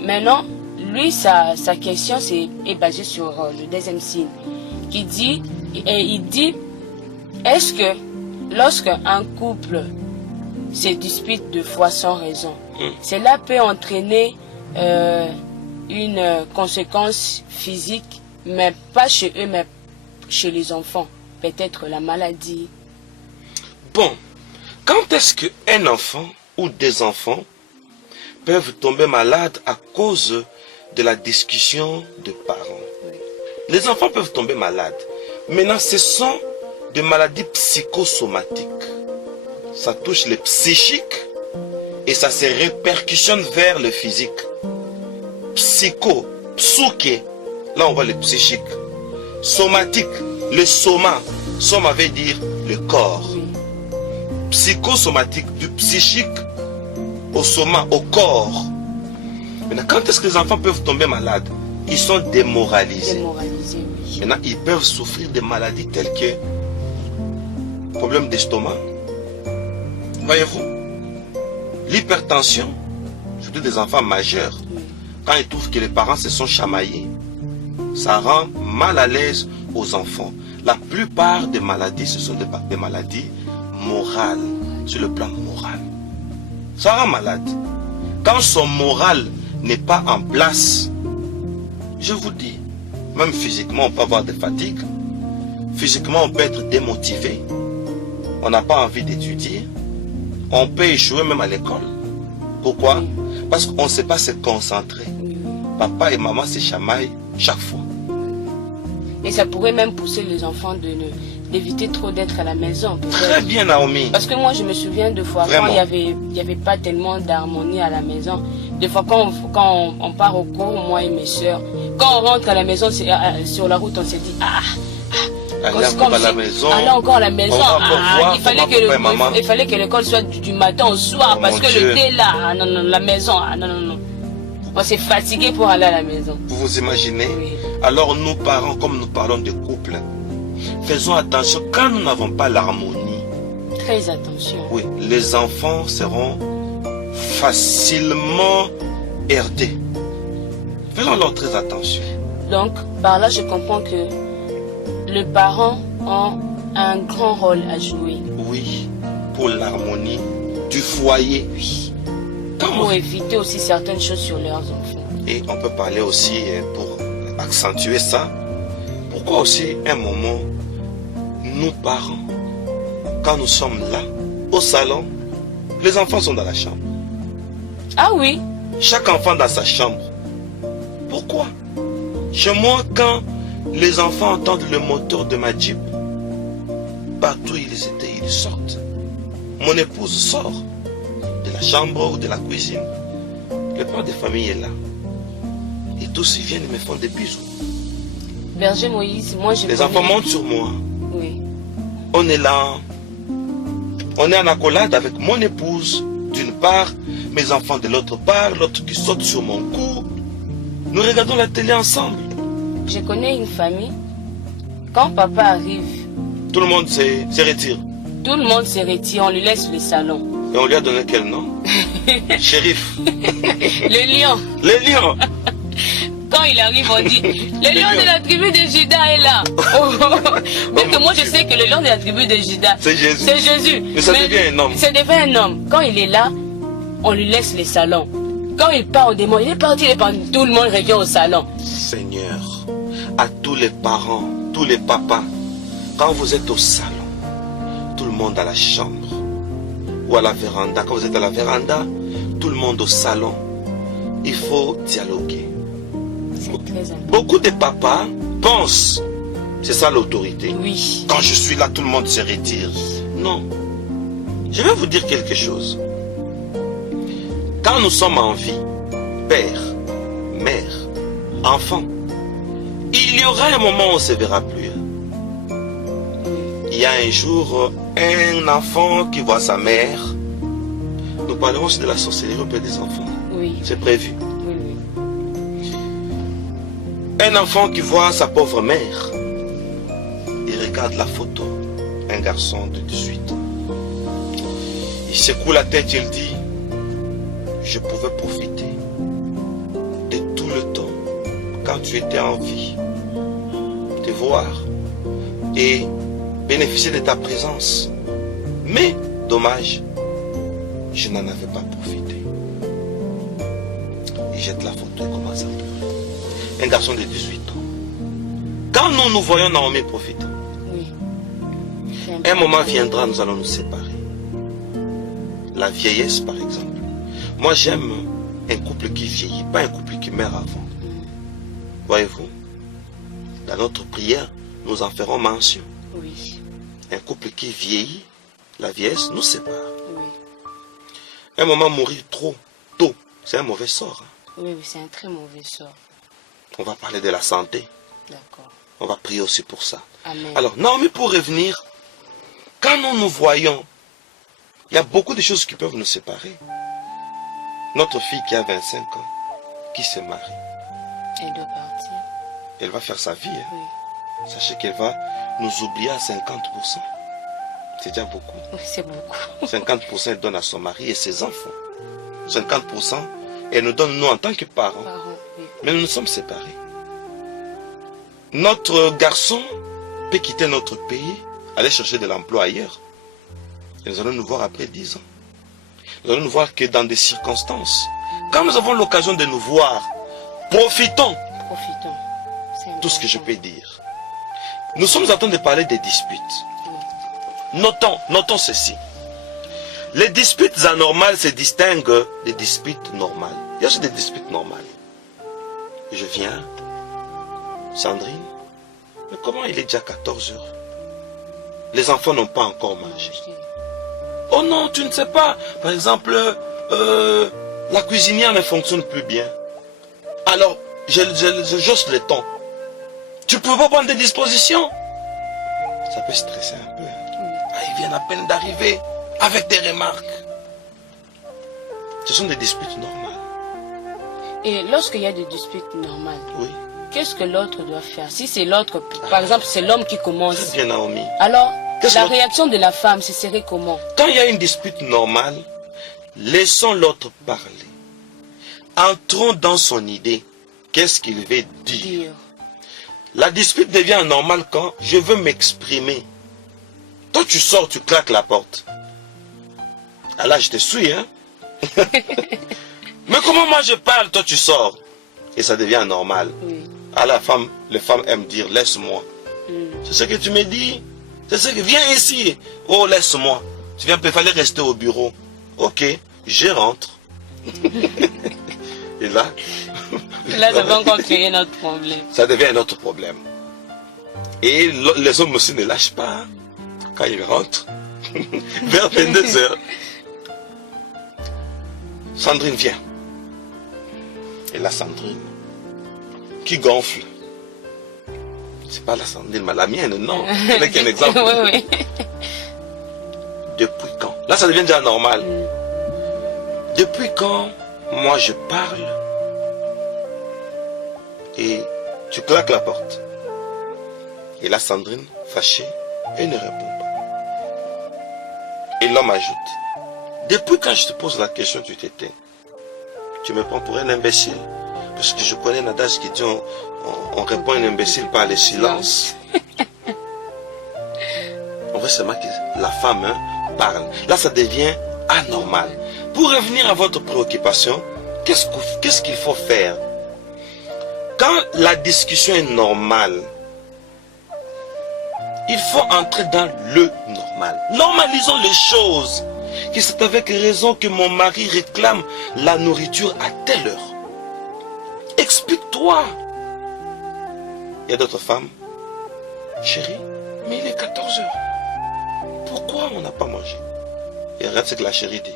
Maintenant, lui, sa question est basée sur le deuxième signe. Il dit, est-ce que lorsque un couple se dispute deux fois sans raison, cela peut entraîner une conséquence physique, mais pas chez eux, mais chez les enfants? Peut-être la maladie. Bon, quand est-ce qu'un enfant ou des enfants peuvent tomber malades à cause de la discussion de parents? Oui. Les enfants peuvent tomber malades. Maintenant, ce sont des maladies psychosomatiques. Ça touche le psychique et ça se répercussionne vers le physique. Psuke, là on voit le psychique. Somatique, le soma. Soma veut dire le corps. Oui. Psychosomatique, du psychique au soma, au corps. Maintenant, quand est-ce que les enfants peuvent tomber malades? Ils sont démoralisés. Démoralisé, oui. Maintenant, ils peuvent souffrir de maladies telles que problème d'estomac. Voyez-vous, l'hypertension, surtout des enfants majeurs, quand ils trouvent que les parents se sont chamaillés, ça rend mal à l'aise aux enfants. La plupart des maladies, ce sont des maladies morales, sur le plan moral. Ça rend malade. Quand son moral n'est pas en place, je vous dis, même physiquement, on peut avoir des fatigues. Physiquement, on peut être démotivé. On n'a pas envie d'étudier. On peut échouer même à l'école. Pourquoi? Parce qu'on ne sait pas se concentrer. Papa et maman se chamaillent chaque fois. Et ça pourrait même pousser les enfants d'éviter trop d'être à la maison. Très bien, Naomi. Parce que moi, je me souviens de fois Vraiment. quand il y avait pas tellement d'harmonie à la maison. Des fois, quand on part au cours, moi et mes soeurs, quand on rentre à la maison, sur la route, on s'est dit, Allez à la maison. Allez encore à la maison. On va encore voir Il fallait que l'école soit du matin au soir, Oh, parce mon que Dieu. le thé là, non, la maison, non. On s'est fatigué pour aller à la maison. Vous vous imaginez? Oui. Alors nous parents, comme nous parlons de couple, faisons attention quand nous n'avons pas l'harmonie. Très attention. Oui, les enfants seront facilement herdés. Faisons-leur très attention. Donc, par là, je comprends que les parents ont un grand rôle à jouer. Oui, pour l'harmonie du foyer. Oui. Quand Pour éviter aussi certaines choses sur leurs enfants. Et on peut parler aussi, pour accentuer ça, pourquoi aussi un moment, nous parents, quand nous sommes là, au salon, les enfants sont dans la chambre. Ah oui, Chaque enfant dans sa chambre. Pourquoi? Chez moi, quand les enfants entendent le moteur de ma Jeep, partout où ils étaient, ils sortent. Mon épouse sort de la chambre ou de la cuisine. Le père de famille est là. Et tous ils viennent et me font des bisous. Berger Moïse, moi je Les enfants montent sur moi. Oui. On est là. On est en accolade avec mon épouse d'une part, mes enfants de l'autre part, l'autre qui saute sur mon cou. Nous regardons la télé ensemble. Je connais une famille, quand papa arrive, Tout le monde se retire. tout le monde se retire, on lui laisse le salon. Et on lui a donné quel nom? Shérif. Le lion, Les lions. quand il arrive, on dit, le lion de la tribu de Juda est là. Même que moi je sais que le lion de la tribu de Juda, C'est Jésus. c'est Jésus. Mais ça devient un homme. Ça devient un homme. Quand il est là, on lui laisse le salon. Quand il part au démon, il est parti, tout le monde revient au salon. Seigneur, à tous les parents, tous les papas, quand vous êtes au salon, tout le monde à la chambre ou à la véranda. Quand vous êtes à la véranda, tout le monde au salon. Il faut dialoguer. C'est très important. Beaucoup de papas pensent, c'est ça l'autorité. Oui. Quand je suis là, tout le monde se retire. Non. Je vais vous dire quelque chose. Quand nous sommes en vie, père, mère, enfant, il y aura un moment où on ne se verra plus. Il y a un jour, un enfant qui voit sa mère. Nous parlerons aussi de la sorcellerie auprès des enfants. Oui. C'est prévu. Oui. Un enfant qui voit sa pauvre mère. Il regarde la photo. Un garçon de 18 ans. Il secoue la tête, il dit, je pouvais profiter de tout le temps quand tu étais en vie, te voir et bénéficier de ta présence. Mais, dommage, je n'en avais pas profité. Il jette la photo et commence à pleurer. Un garçon de 18 ans. Quand nous nous voyons Naomi profitant, Oui. un moment viendra, nous allons nous séparer. La vieillesse, par exemple. Moi, j'aime un couple qui vieillit, pas un couple qui meurt avant. Voyez-vous, dans notre prière, nous en ferons mention. Oui. Un couple qui vieillit, la vieillesse nous sépare. Oui. Un moment mourir trop tôt, c'est un mauvais sort. Oui, c'est un très mauvais sort. On va parler de la santé. D'accord. On va prier aussi pour ça. Amen. Alors, Naomi, pour revenir, quand nous nous voyons, il y a beaucoup de choses qui peuvent nous séparer. Notre fille qui a 25 ans, qui se marie, Elle doit partir. elle va faire sa vie. Hein. Oui. Sachez qu'elle va nous oublier à 50%. C'est déjà beaucoup. Oui, c'est beaucoup. 50% elle donne à son mari et ses enfants. 50% elle nous donne nous en tant que parents. Oui. Mais nous nous sommes séparés. Notre garçon peut quitter notre pays, aller chercher de l'emploi ailleurs. Et nous allons nous voir après 10 ans. Nous allons nous voir que dans des circonstances. Quand nous avons l'occasion de nous voir, profitons. Profitons. C'est Tout ce que je important. peux dire. Nous sommes en train de parler des disputes. Oui. Notons ceci. Les disputes anormales se distinguent des disputes normales. Il y a aussi des disputes normales. Je viens, Sandrine, mais comment il est déjà 14 heures? Les enfants n'ont pas encore mangé. Oh non, tu ne sais pas. Par exemple, la cuisinière ne fonctionne plus bien. Alors, j'ose le ton. Tu peux pas prendre des dispositions? Ça peut stresser un peu. Ah, ils viennent à peine d'arriver avec des remarques. Ce sont des disputes normales. Et lorsqu'il y a des disputes normales, Oui. qu'est-ce que l'autre doit faire? Si c'est l'autre, par exemple, c'est l'homme qui commence. Très bien, Naomi. Alors, Qu'est-ce la que- réaction de la femme, ce serait comment? Quand il y a une dispute normale, laissons l'autre parler. Entrons dans son idée. Qu'est-ce qu'il veut dire? Dire. La dispute devient normale quand je veux m'exprimer. Toi, tu sors, tu claques la porte. Ah là, je te suis, hein? Mais comment moi je parle, toi tu sors? Et ça devient normal. Oui. À la femme, les femmes aiment dire laisse-moi. C'est ce que tu me dis? C'est ce que viens ici. Oh, laisse-moi. Tu viens, il fallait rester au bureau. Ok, je rentre. Et là, Là, ça va encore créer notre problème. ça devient un autre problème. Et les hommes aussi ne lâchent pas. Hein. Quand ils rentrent, vers 22 heures, Sandrine vient. Et la Sandrine, qui gonfle. C'est pas la Sandrine, mais la mienne, non. Ce n'est qu'un exemple. Oui, oui. Depuis quand? Là, ça devient déjà normal. Depuis quand, moi, je parle et tu claques la porte. Et la Sandrine, fâchée, elle ne répond pas. Et l'homme ajoute, depuis quand je te pose la question, tu t'éteins. Tu me prends pour un imbécile. Parce que je connais un adage qui dit on répond à un imbécile par le silence. On voit seulement que la femme parle. Là, ça devient anormal. Pour revenir à votre préoccupation, qu'est-ce qu'il faut faire? Quand la discussion est normale, il faut entrer dans le normal. Normalisons les choses. Que c'est avec raison que mon mari réclame la nourriture à telle heure. Explique-toi. Il y a d'autres femmes. Chérie, mais il est 14 heures. Pourquoi on n'a pas mangé? Et regarde ce que la chérie dit.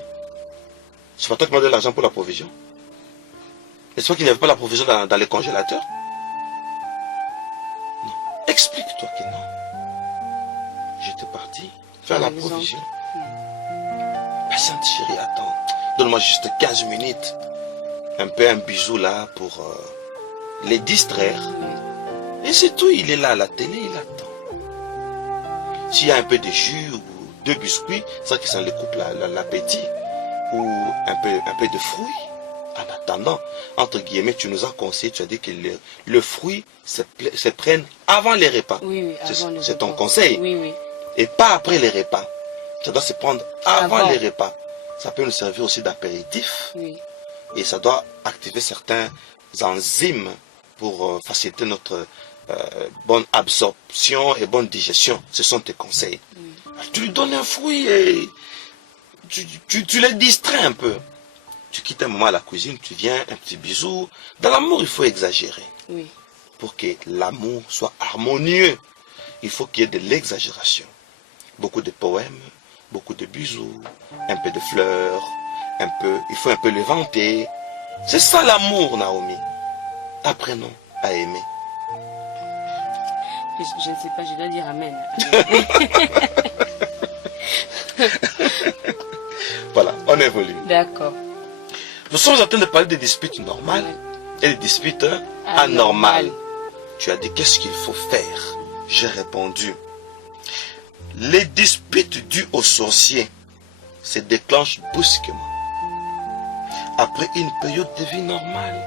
C'est pas toi qui m'as donné l'argent pour la provision. N'est-ce pas qu'il n'y avait pas la provision dans les congélateurs? Non. Explique-toi que non. J'étais parti faire la provision. Patiente chérie, attends. Donne-moi juste 15 minutes. Un peu un bisou là pour les distraire. Et c'est tout, il est là à la télé, il attend. S'il y a un peu de jus ou 2 biscuits, c'est vrai que ça lui coupe l'appétit. Ou un peu de fruits. En attendant, entre guillemets, tu nous as conseillé, tu as dit que le fruit se prenne avant les repas. Oui, avant les c'est ton repas. conseil. Oui, oui. Et pas après les repas. Ça doit se prendre avant les repas. Ça peut nous servir aussi d'apéritif. Oui. Et ça doit activer certains enzymes pour faciliter notre bonne absorption et bonne digestion. Ce sont tes conseils. Tu lui donnes un fruit et tu les distrais un peu. Tu quittes un moment à la cuisine, tu viens, un petit bisou. Dans l'amour, il faut exagérer. Oui. Pour que l'amour soit harmonieux, il faut qu'il y ait de l'exagération. Beaucoup de poèmes, beaucoup de bisous, un peu de fleurs, il faut un peu les vanter. C'est ça l'amour, Naomi. Apprenons à aimer. Je ne sais pas, je dois dire amen. Voilà, on évolue. D'accord. Nous sommes en train de parler des disputes normales et des disputes anormales. Tu as dit qu'est-ce qu'il faut faire? J'ai répondu. les disputes dues aux sorciers se déclenchent brusquement après une période de vie normale.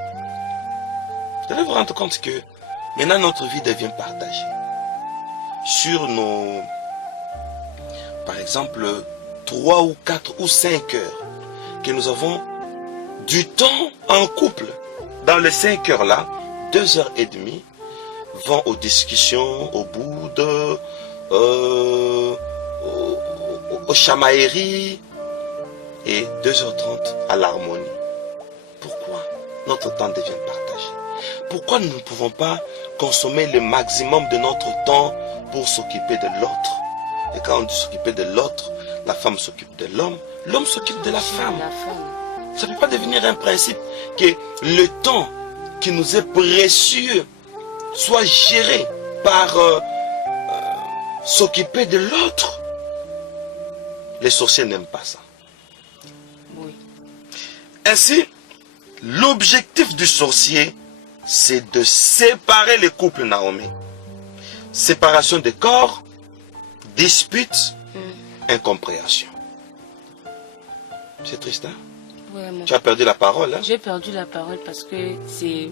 Vous allez vous rendre compte que maintenant notre vie devient partagée sur nos, par exemple, 3 ou 4 ou 5 heures que nous avons du temps en couple. Dans les 5 heures là, 2h30 vont aux discussions, au bout de aux chamailleries et 2h30 à l'harmonie. Pourquoi notre temps devient partagé? Pourquoi nous ne pouvons pas consommer le maximum de notre temps pour s'occuper de l'autre? Et quand on dit s'occuper de l'autre, la femme s'occupe de l'homme, l'homme s'occupe de la femme. Ça ne peut pas devenir un principe que le temps qui nous est précieux soit géré par s'occuper de l'autre. Les sorciers n'aiment pas ça. Oui. Ainsi, l'objectif du sorcier, c'est de séparer les couples, Naomi. Séparation des corps, disputes, incompréhension. C'est triste, hein? Vraiment. Tu as perdu la parole, hein? J'ai perdu la parole parce que il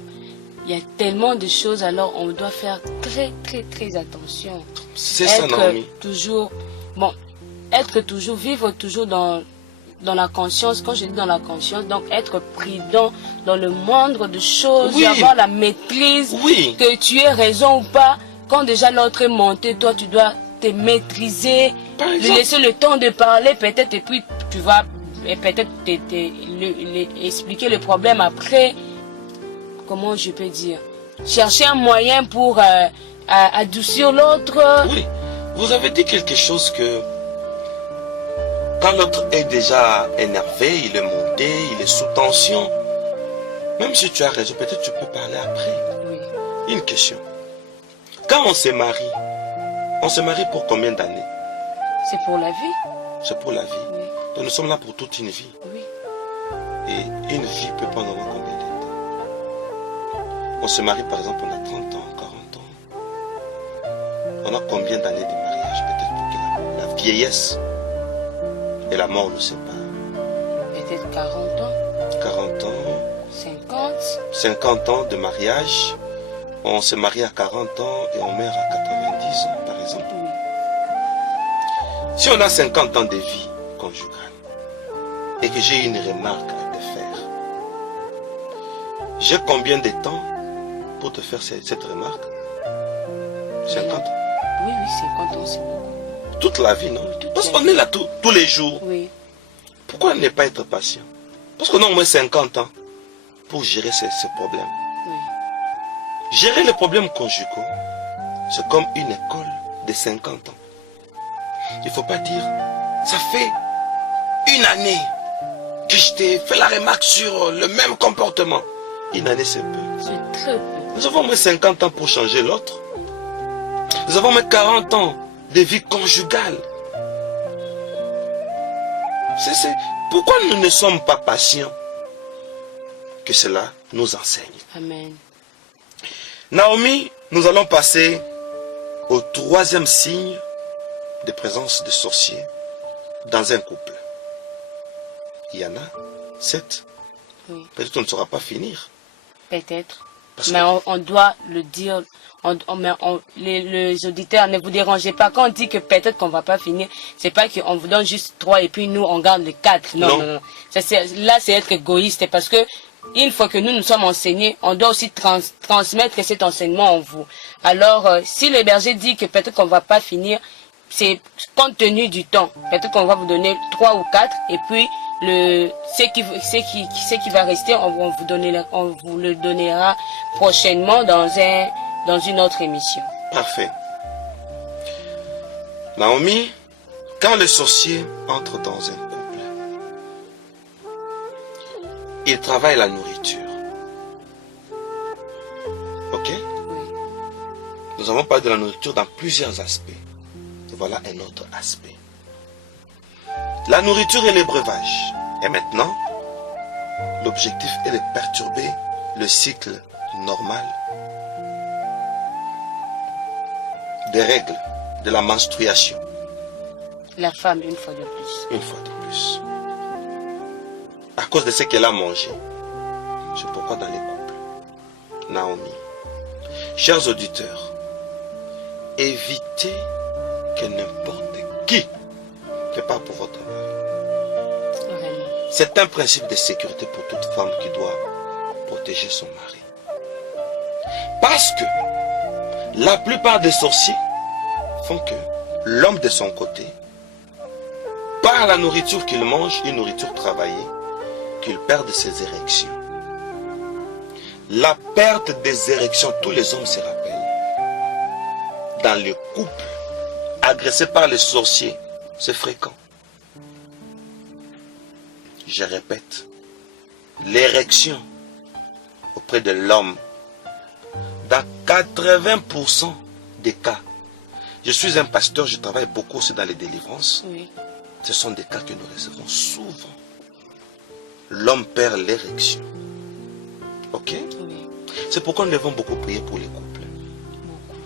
y a tellement de choses, alors on doit faire très attention. C'est ça, Naomi. Vivre toujours dans la conscience. Quand je dis dans la conscience, donc être prudent dans le moindre de choses, Oui. avoir la maîtrise, Oui. que tu aies raison ou pas. Quand déjà l'autre est monté, toi tu dois te maîtriser, Par lui exemple. laisser le temps de parler peut-être, et puis tu vas peut-être expliquer le problème après. Comment je peux dire? Chercher un moyen pour adoucir l'autre. Oui, vous avez dit quelque chose que quand l'autre est déjà énervé, il est monté, il est sous tension, même si tu as raison, peut-être tu peux parler après. Oui. Une question. Quand on se marie pour combien d'années? C'est pour la vie. C'est pour la vie. Oui. Donc nous sommes là pour toute une vie. Oui. Et une vie peut prendre combien de temps? On se marie par exemple, on a 30 ans, 40 ans. On a combien d'années de mariage? Peut-être pour que la vieillesse et la mort nous séparent. Peut-être 40 ans, 40 ans, 50. 50 ans de mariage. On se marie à 40 ans et on meurt à 90 ans, par exemple. Oui. Si on a 50 ans de vie conjugale et que j'ai une remarque à te faire, j'ai combien de temps pour te faire cette remarque? 50 ans. Oui, 50 ans, c'est beaucoup. Toute la vie, non? Toute Parce la qu'on vie. est là tous les jours. Oui. Pourquoi ne pas être patient? Parce qu'on a au moins 50 ans pour gérer ces problèmes. Oui. Gérer les problèmes conjugaux, c'est comme une école de 50 ans. Il ne faut pas dire, ça fait une année que je t'ai fait la remarque sur le même comportement. Une année, c'est peu. C'est très peu. Nous avons au moins 50 ans pour changer l'autre. Nous avons au moins 40 ans de vie conjugale. Pourquoi nous ne sommes pas patients? Que cela nous enseigne. Amen. Naomi, nous allons passer au 3e signe de présence de sorciers dans un couple. Il y en a 7. Oui. Peut-être qu'on ne saura pas finir. Peut-être. Parce Mais que- on doit le dire. Les auditeurs, ne vous dérangez pas. Quand on dit que peut-être qu'on va pas finir, c'est pas qu'on vous donne juste 3 et puis nous on garde les 4. Non, Non. non, non. Là, c'est être égoïste parce que une fois que nous sommes enseignés, on doit aussi transmettre cet enseignement en vous. Alors, si le berger dit que peut-être qu'on va pas finir, c'est compte tenu du temps. Peut-être qu'on va vous donner 3 ou 4 et puis ce qui va rester, on vous le donnera prochainement dans une autre émission. Parfait. Naomi, quand le sorcier entre dans un couple, il travaille la nourriture. Ok? Oui. Nous avons parlé de la nourriture dans plusieurs aspects. Et voilà un autre aspect. La nourriture et les breuvages. Et maintenant, l'objectif est de perturber le cycle normal des règles de la menstruation. La femme, une fois de plus. Une fois de plus. À cause de ce qu'elle a mangé. C'est pourquoi dans les couples, Naomi, chers auditeurs, évitez que n'importe qui ne parle pour votre mari. Vraiment. C'est un principe de sécurité pour toute femme qui doit protéger son mari. Parce que la plupart des sorciers font que l'homme de son côté, par la nourriture qu'il mange, une nourriture travaillée, qu'il perde ses érections. La perte des érections, tous les hommes se rappellent. Dans le couple, agressé par les sorciers, c'est fréquent. Je répète, l'érection auprès de l'homme, dans 80% des cas, je suis un pasteur, je travaille beaucoup aussi dans les délivrances. Oui. Ce sont des cas que nous recevons souvent. L'homme perd l'érection. Ok? Oui. C'est pourquoi nous devons beaucoup prier pour les couples. Beaucoup.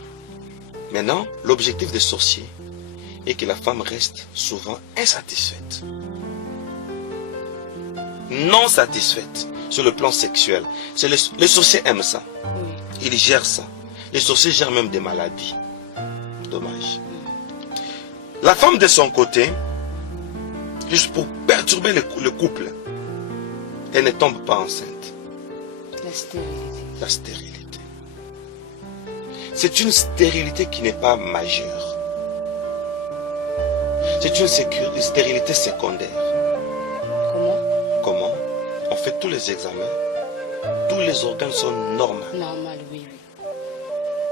Maintenant, l'objectif des sorciers est que la femme reste souvent insatisfaite. Non satisfaite sur le plan sexuel. Les sorciers aiment ça. Oui. Ils gèrent ça. Les sorciers gèrent même des maladies. Dommage. La femme de son côté, juste pour perturber le couple, elle ne tombe pas enceinte. La stérilité. La stérilité. C'est une stérilité qui n'est pas majeure. C'est une stérilité secondaire. Comment? Comment? On fait tous les examens. Tous les organes sont normaux. Normal, oui, oui.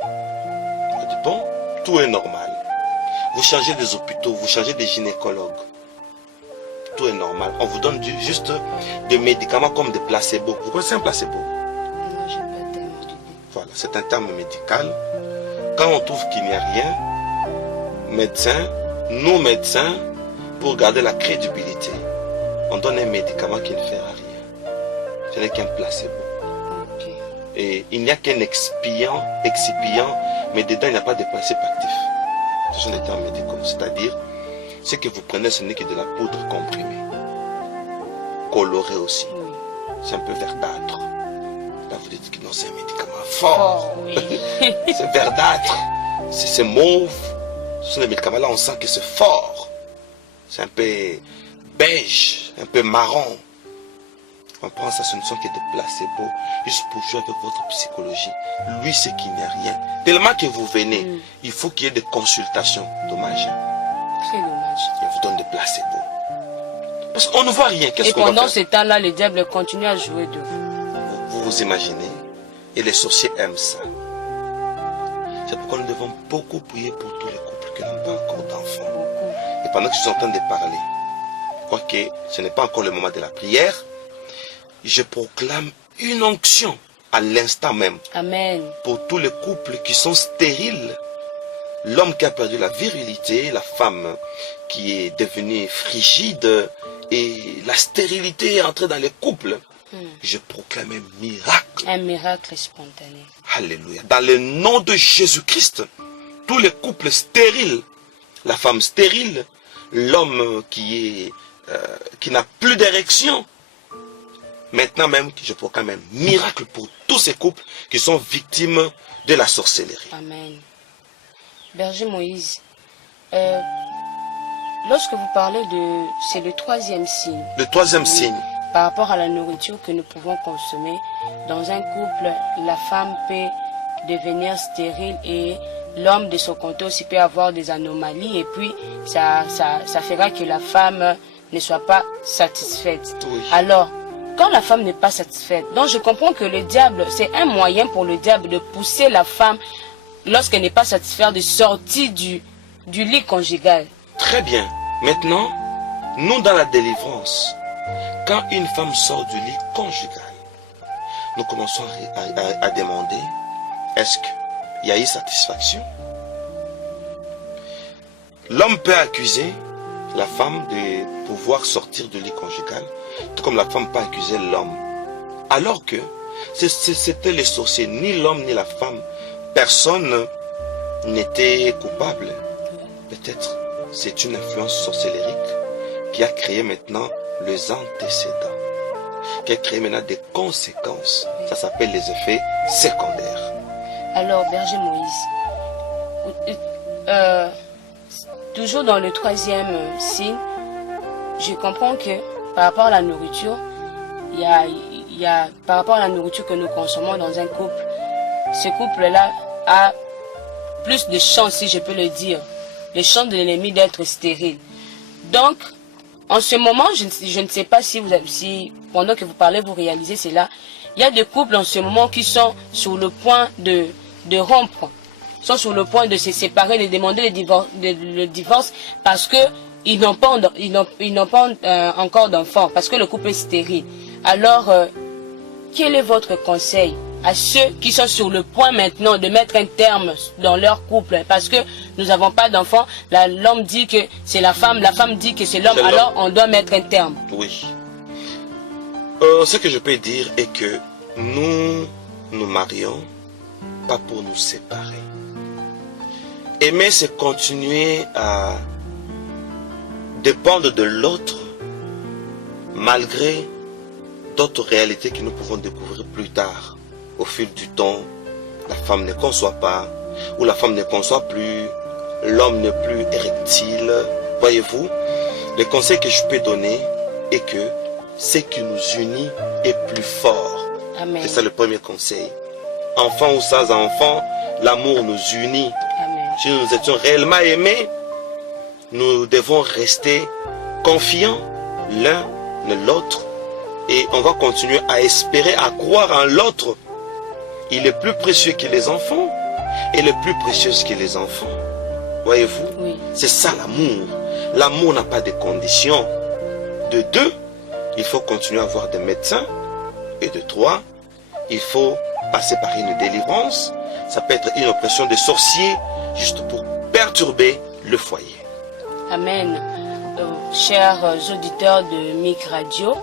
On dit bon, tout est normal. Vous changez des hôpitaux, vous changez des gynécologues. Tout est normal. On vous donne juste des médicaments comme des placebos. Vous connaissez un placebo? Non, je n'ai pas tellement d'idée. Voilà, c'est un terme médical. Quand on trouve qu'il n'y a rien, nous médecins, pour garder la crédibilité, on donne un médicament qui ne fera rien. Ce n'est qu'un placebo. Ok. Et il n'y a qu'un excipient, mais dedans il n'y a pas de principe actif. Ce sont des termes médicaux, c'est-à-dire ce que vous prenez, ce n'est que de la poudre comprimée, colorée aussi. Oui. C'est un peu verdâtre. Là vous dites que non, c'est un médicament fort. Oh, oui. C'est verdâtre, c'est mauve. Ce sont des médicaments là, on sent que c'est fort. C'est un peu beige, un peu marron. On prend ça, ce ne sont que des placebos, juste pour jouer avec votre psychologie. Lui, c'est qu'il n'y a rien. Tellement que vous venez, il faut qu'il y ait des consultations. Dommage. Très dommage. Il vous donne des placebos. Parce qu'on ne voit rien. Qu'est-ce Et qu'on va pendant faire? ce temps-là, le diable continue à jouer de vous. Vous vous imaginez? Et les sorciers aiment ça. C'est pourquoi nous devons beaucoup prier pour tous les couples qui n'ont pas encore d'enfants. Beaucoup. Et pendant que je suis en train de parler, quoique ce n'est pas encore le moment de la prière, je proclame une onction à l'instant même Amen. pour tous les couples qui sont stériles. L'homme qui a perdu la virilité, la femme qui est devenue frigide et la stérilité est entrée dans les couples. Je proclame un miracle. Un miracle spontané. Alléluia. Dans le nom de Jésus-Christ, tous les couples stériles, la femme stérile, l'homme qui n'a plus d'érection, maintenant même, je proclame un miracle pour tous ces couples qui sont victimes de la sorcellerie. Amen. Berger Moïse, lorsque vous parlez de... C'est le troisième signe. Le troisième signe, Par rapport à la nourriture que nous pouvons consommer, dans un couple, la femme peut devenir stérile et l'homme de son côté aussi peut avoir des anomalies et puis ça fera que la femme ne soit pas satisfaite. Oui. Alors, quand la femme n'est pas satisfaite, donc je comprends que le diable, c'est un moyen pour le diable de pousser la femme, lorsqu'elle n'est pas satisfaite, de sortir du lit conjugal. très bien. Maintenant, nous dans la délivrance, quand une femme sort du lit conjugal, nous commençons à demander, est-ce qu'il y a eu satisfaction? L'homme peut accuser la femme de pouvoir sortir du lit conjugal, tout comme la femme peut accuser l'homme. Alors que c'était les sorciers, ni l'homme ni la femme. Personne n'était coupable. Peut-être c'est une influence sorcellérique qui a créé maintenant les antécédents, qui a créé maintenant des conséquences. Ça s'appelle les effets secondaires. Alors, Berger Moïse, toujours dans le troisième signe, je comprends que par rapport à la nourriture, par rapport à la nourriture que nous consommons dans un couple, ce couple-là a plus de chances, si je peux le dire, les chances de l'ennemi d'être stérile. Donc, en ce moment, je ne sais pas si pendant que vous parlez, vous réalisez cela. Il y a des couples en ce moment qui sont sur le point de rompre, sont sur le point de se séparer, de demander le divorce parce que ils n'ont pas encore d'enfants, parce que le couple est stérile. Alors, quel est votre conseil à ceux qui sont sur le point maintenant de mettre un terme dans leur couple? Parce que nous n'avons pas d'enfants, l'homme dit que c'est la femme dit que c'est l'homme, alors on doit mettre un terme. Oui. Ce que je peux dire est que nous nous marions pas pour nous séparer. Aimer, c'est continuer à dépendre de l'autre malgré d'autres réalités que nous pouvons découvrir plus tard. Au fil du temps, la femme ne conçoit pas, ou la femme ne conçoit plus, l'homme n'est plus érectile. Voyez-vous, le conseil que je peux donner est que ce qui nous unit est plus fort. Amen. C'est ça le premier conseil. Enfants ou sans enfants, l'amour nous unit. Amen. Si nous étions réellement aimés, nous devons rester confiants l'un de l'autre et on va continuer à espérer, à croire en l'autre. Il est plus précieux que les enfants et le plus précieux que les enfants. Voyez-vous, oui. C'est ça l'amour. L'amour n'a pas de conditions. De deux, il faut continuer à avoir des médecins. Et de trois, il faut passer par une délivrance. Ça peut être une opération de sorcier juste pour perturber le foyer. Amen. Chers auditeurs de MIC Radio,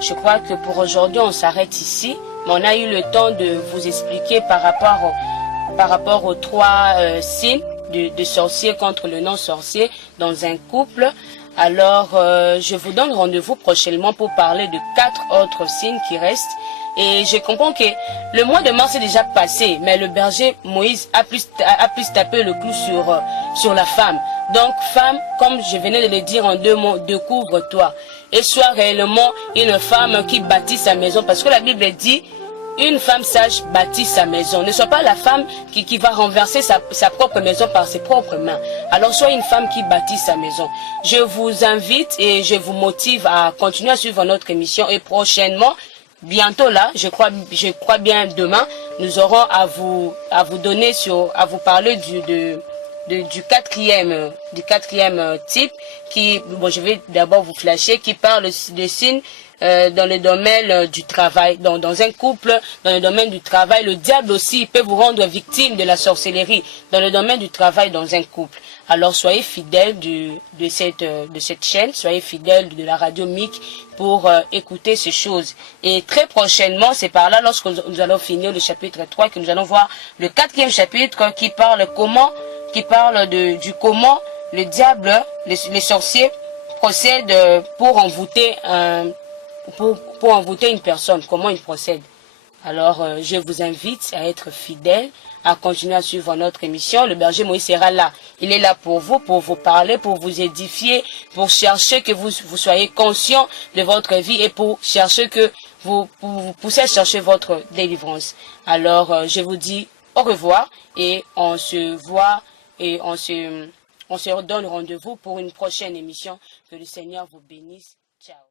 je crois que pour aujourd'hui on s'arrête ici. Mais on a eu le temps de vous expliquer par rapport aux trois signes de sorcier contre le non-sorcier dans un couple. Alors, je vous donne rendez-vous prochainement pour parler de 4 autres signes qui restent. Et je comprends que le mois de mars est déjà passé, mais le berger Moïse a plus tapé le clou sur la femme. Donc, femme, comme je venais de le dire en 2 mots, découvre-toi. Et sois réellement une femme qui bâtit sa maison. Parce que la Bible dit, une femme sage bâtit sa maison. Ne sois pas la femme qui va renverser sa propre maison par ses propres mains. Alors sois une femme qui bâtit sa maison. Je vous invite et je vous motive à continuer à suivre notre émission. Et prochainement, bientôt là, je crois bien demain, nous aurons à vous donner à vous parler du quatrième type qui, bon, je vais d'abord vous flasher, qui parle des signes dans le domaine du travail, dans un couple, dans le domaine du travail. Le diable aussi peut vous rendre victime de la sorcellerie dans le domaine du travail dans un couple. Alors soyez fidèles de cette chaîne, soyez fidèles de la radio MIC pour écouter ces choses. Et très prochainement, c'est par là, lorsque nous allons finir le chapitre 3, que nous allons voir le 4e chapitre qui parle du comment le diable, les sorciers procèdent pour envoûter une personne, comment ils procèdent. Alors, je vous invite à être fidèles, à continuer à suivre notre émission. Le berger Moïse sera là. Il est là pour vous parler, pour vous édifier, pour chercher que vous soyez conscients de votre vie et pour chercher que vous poussez à chercher votre délivrance. Alors, je vous dis au revoir et on se voit et on se donne rendez-vous pour une prochaine émission. Que le Seigneur vous bénisse. Ciao.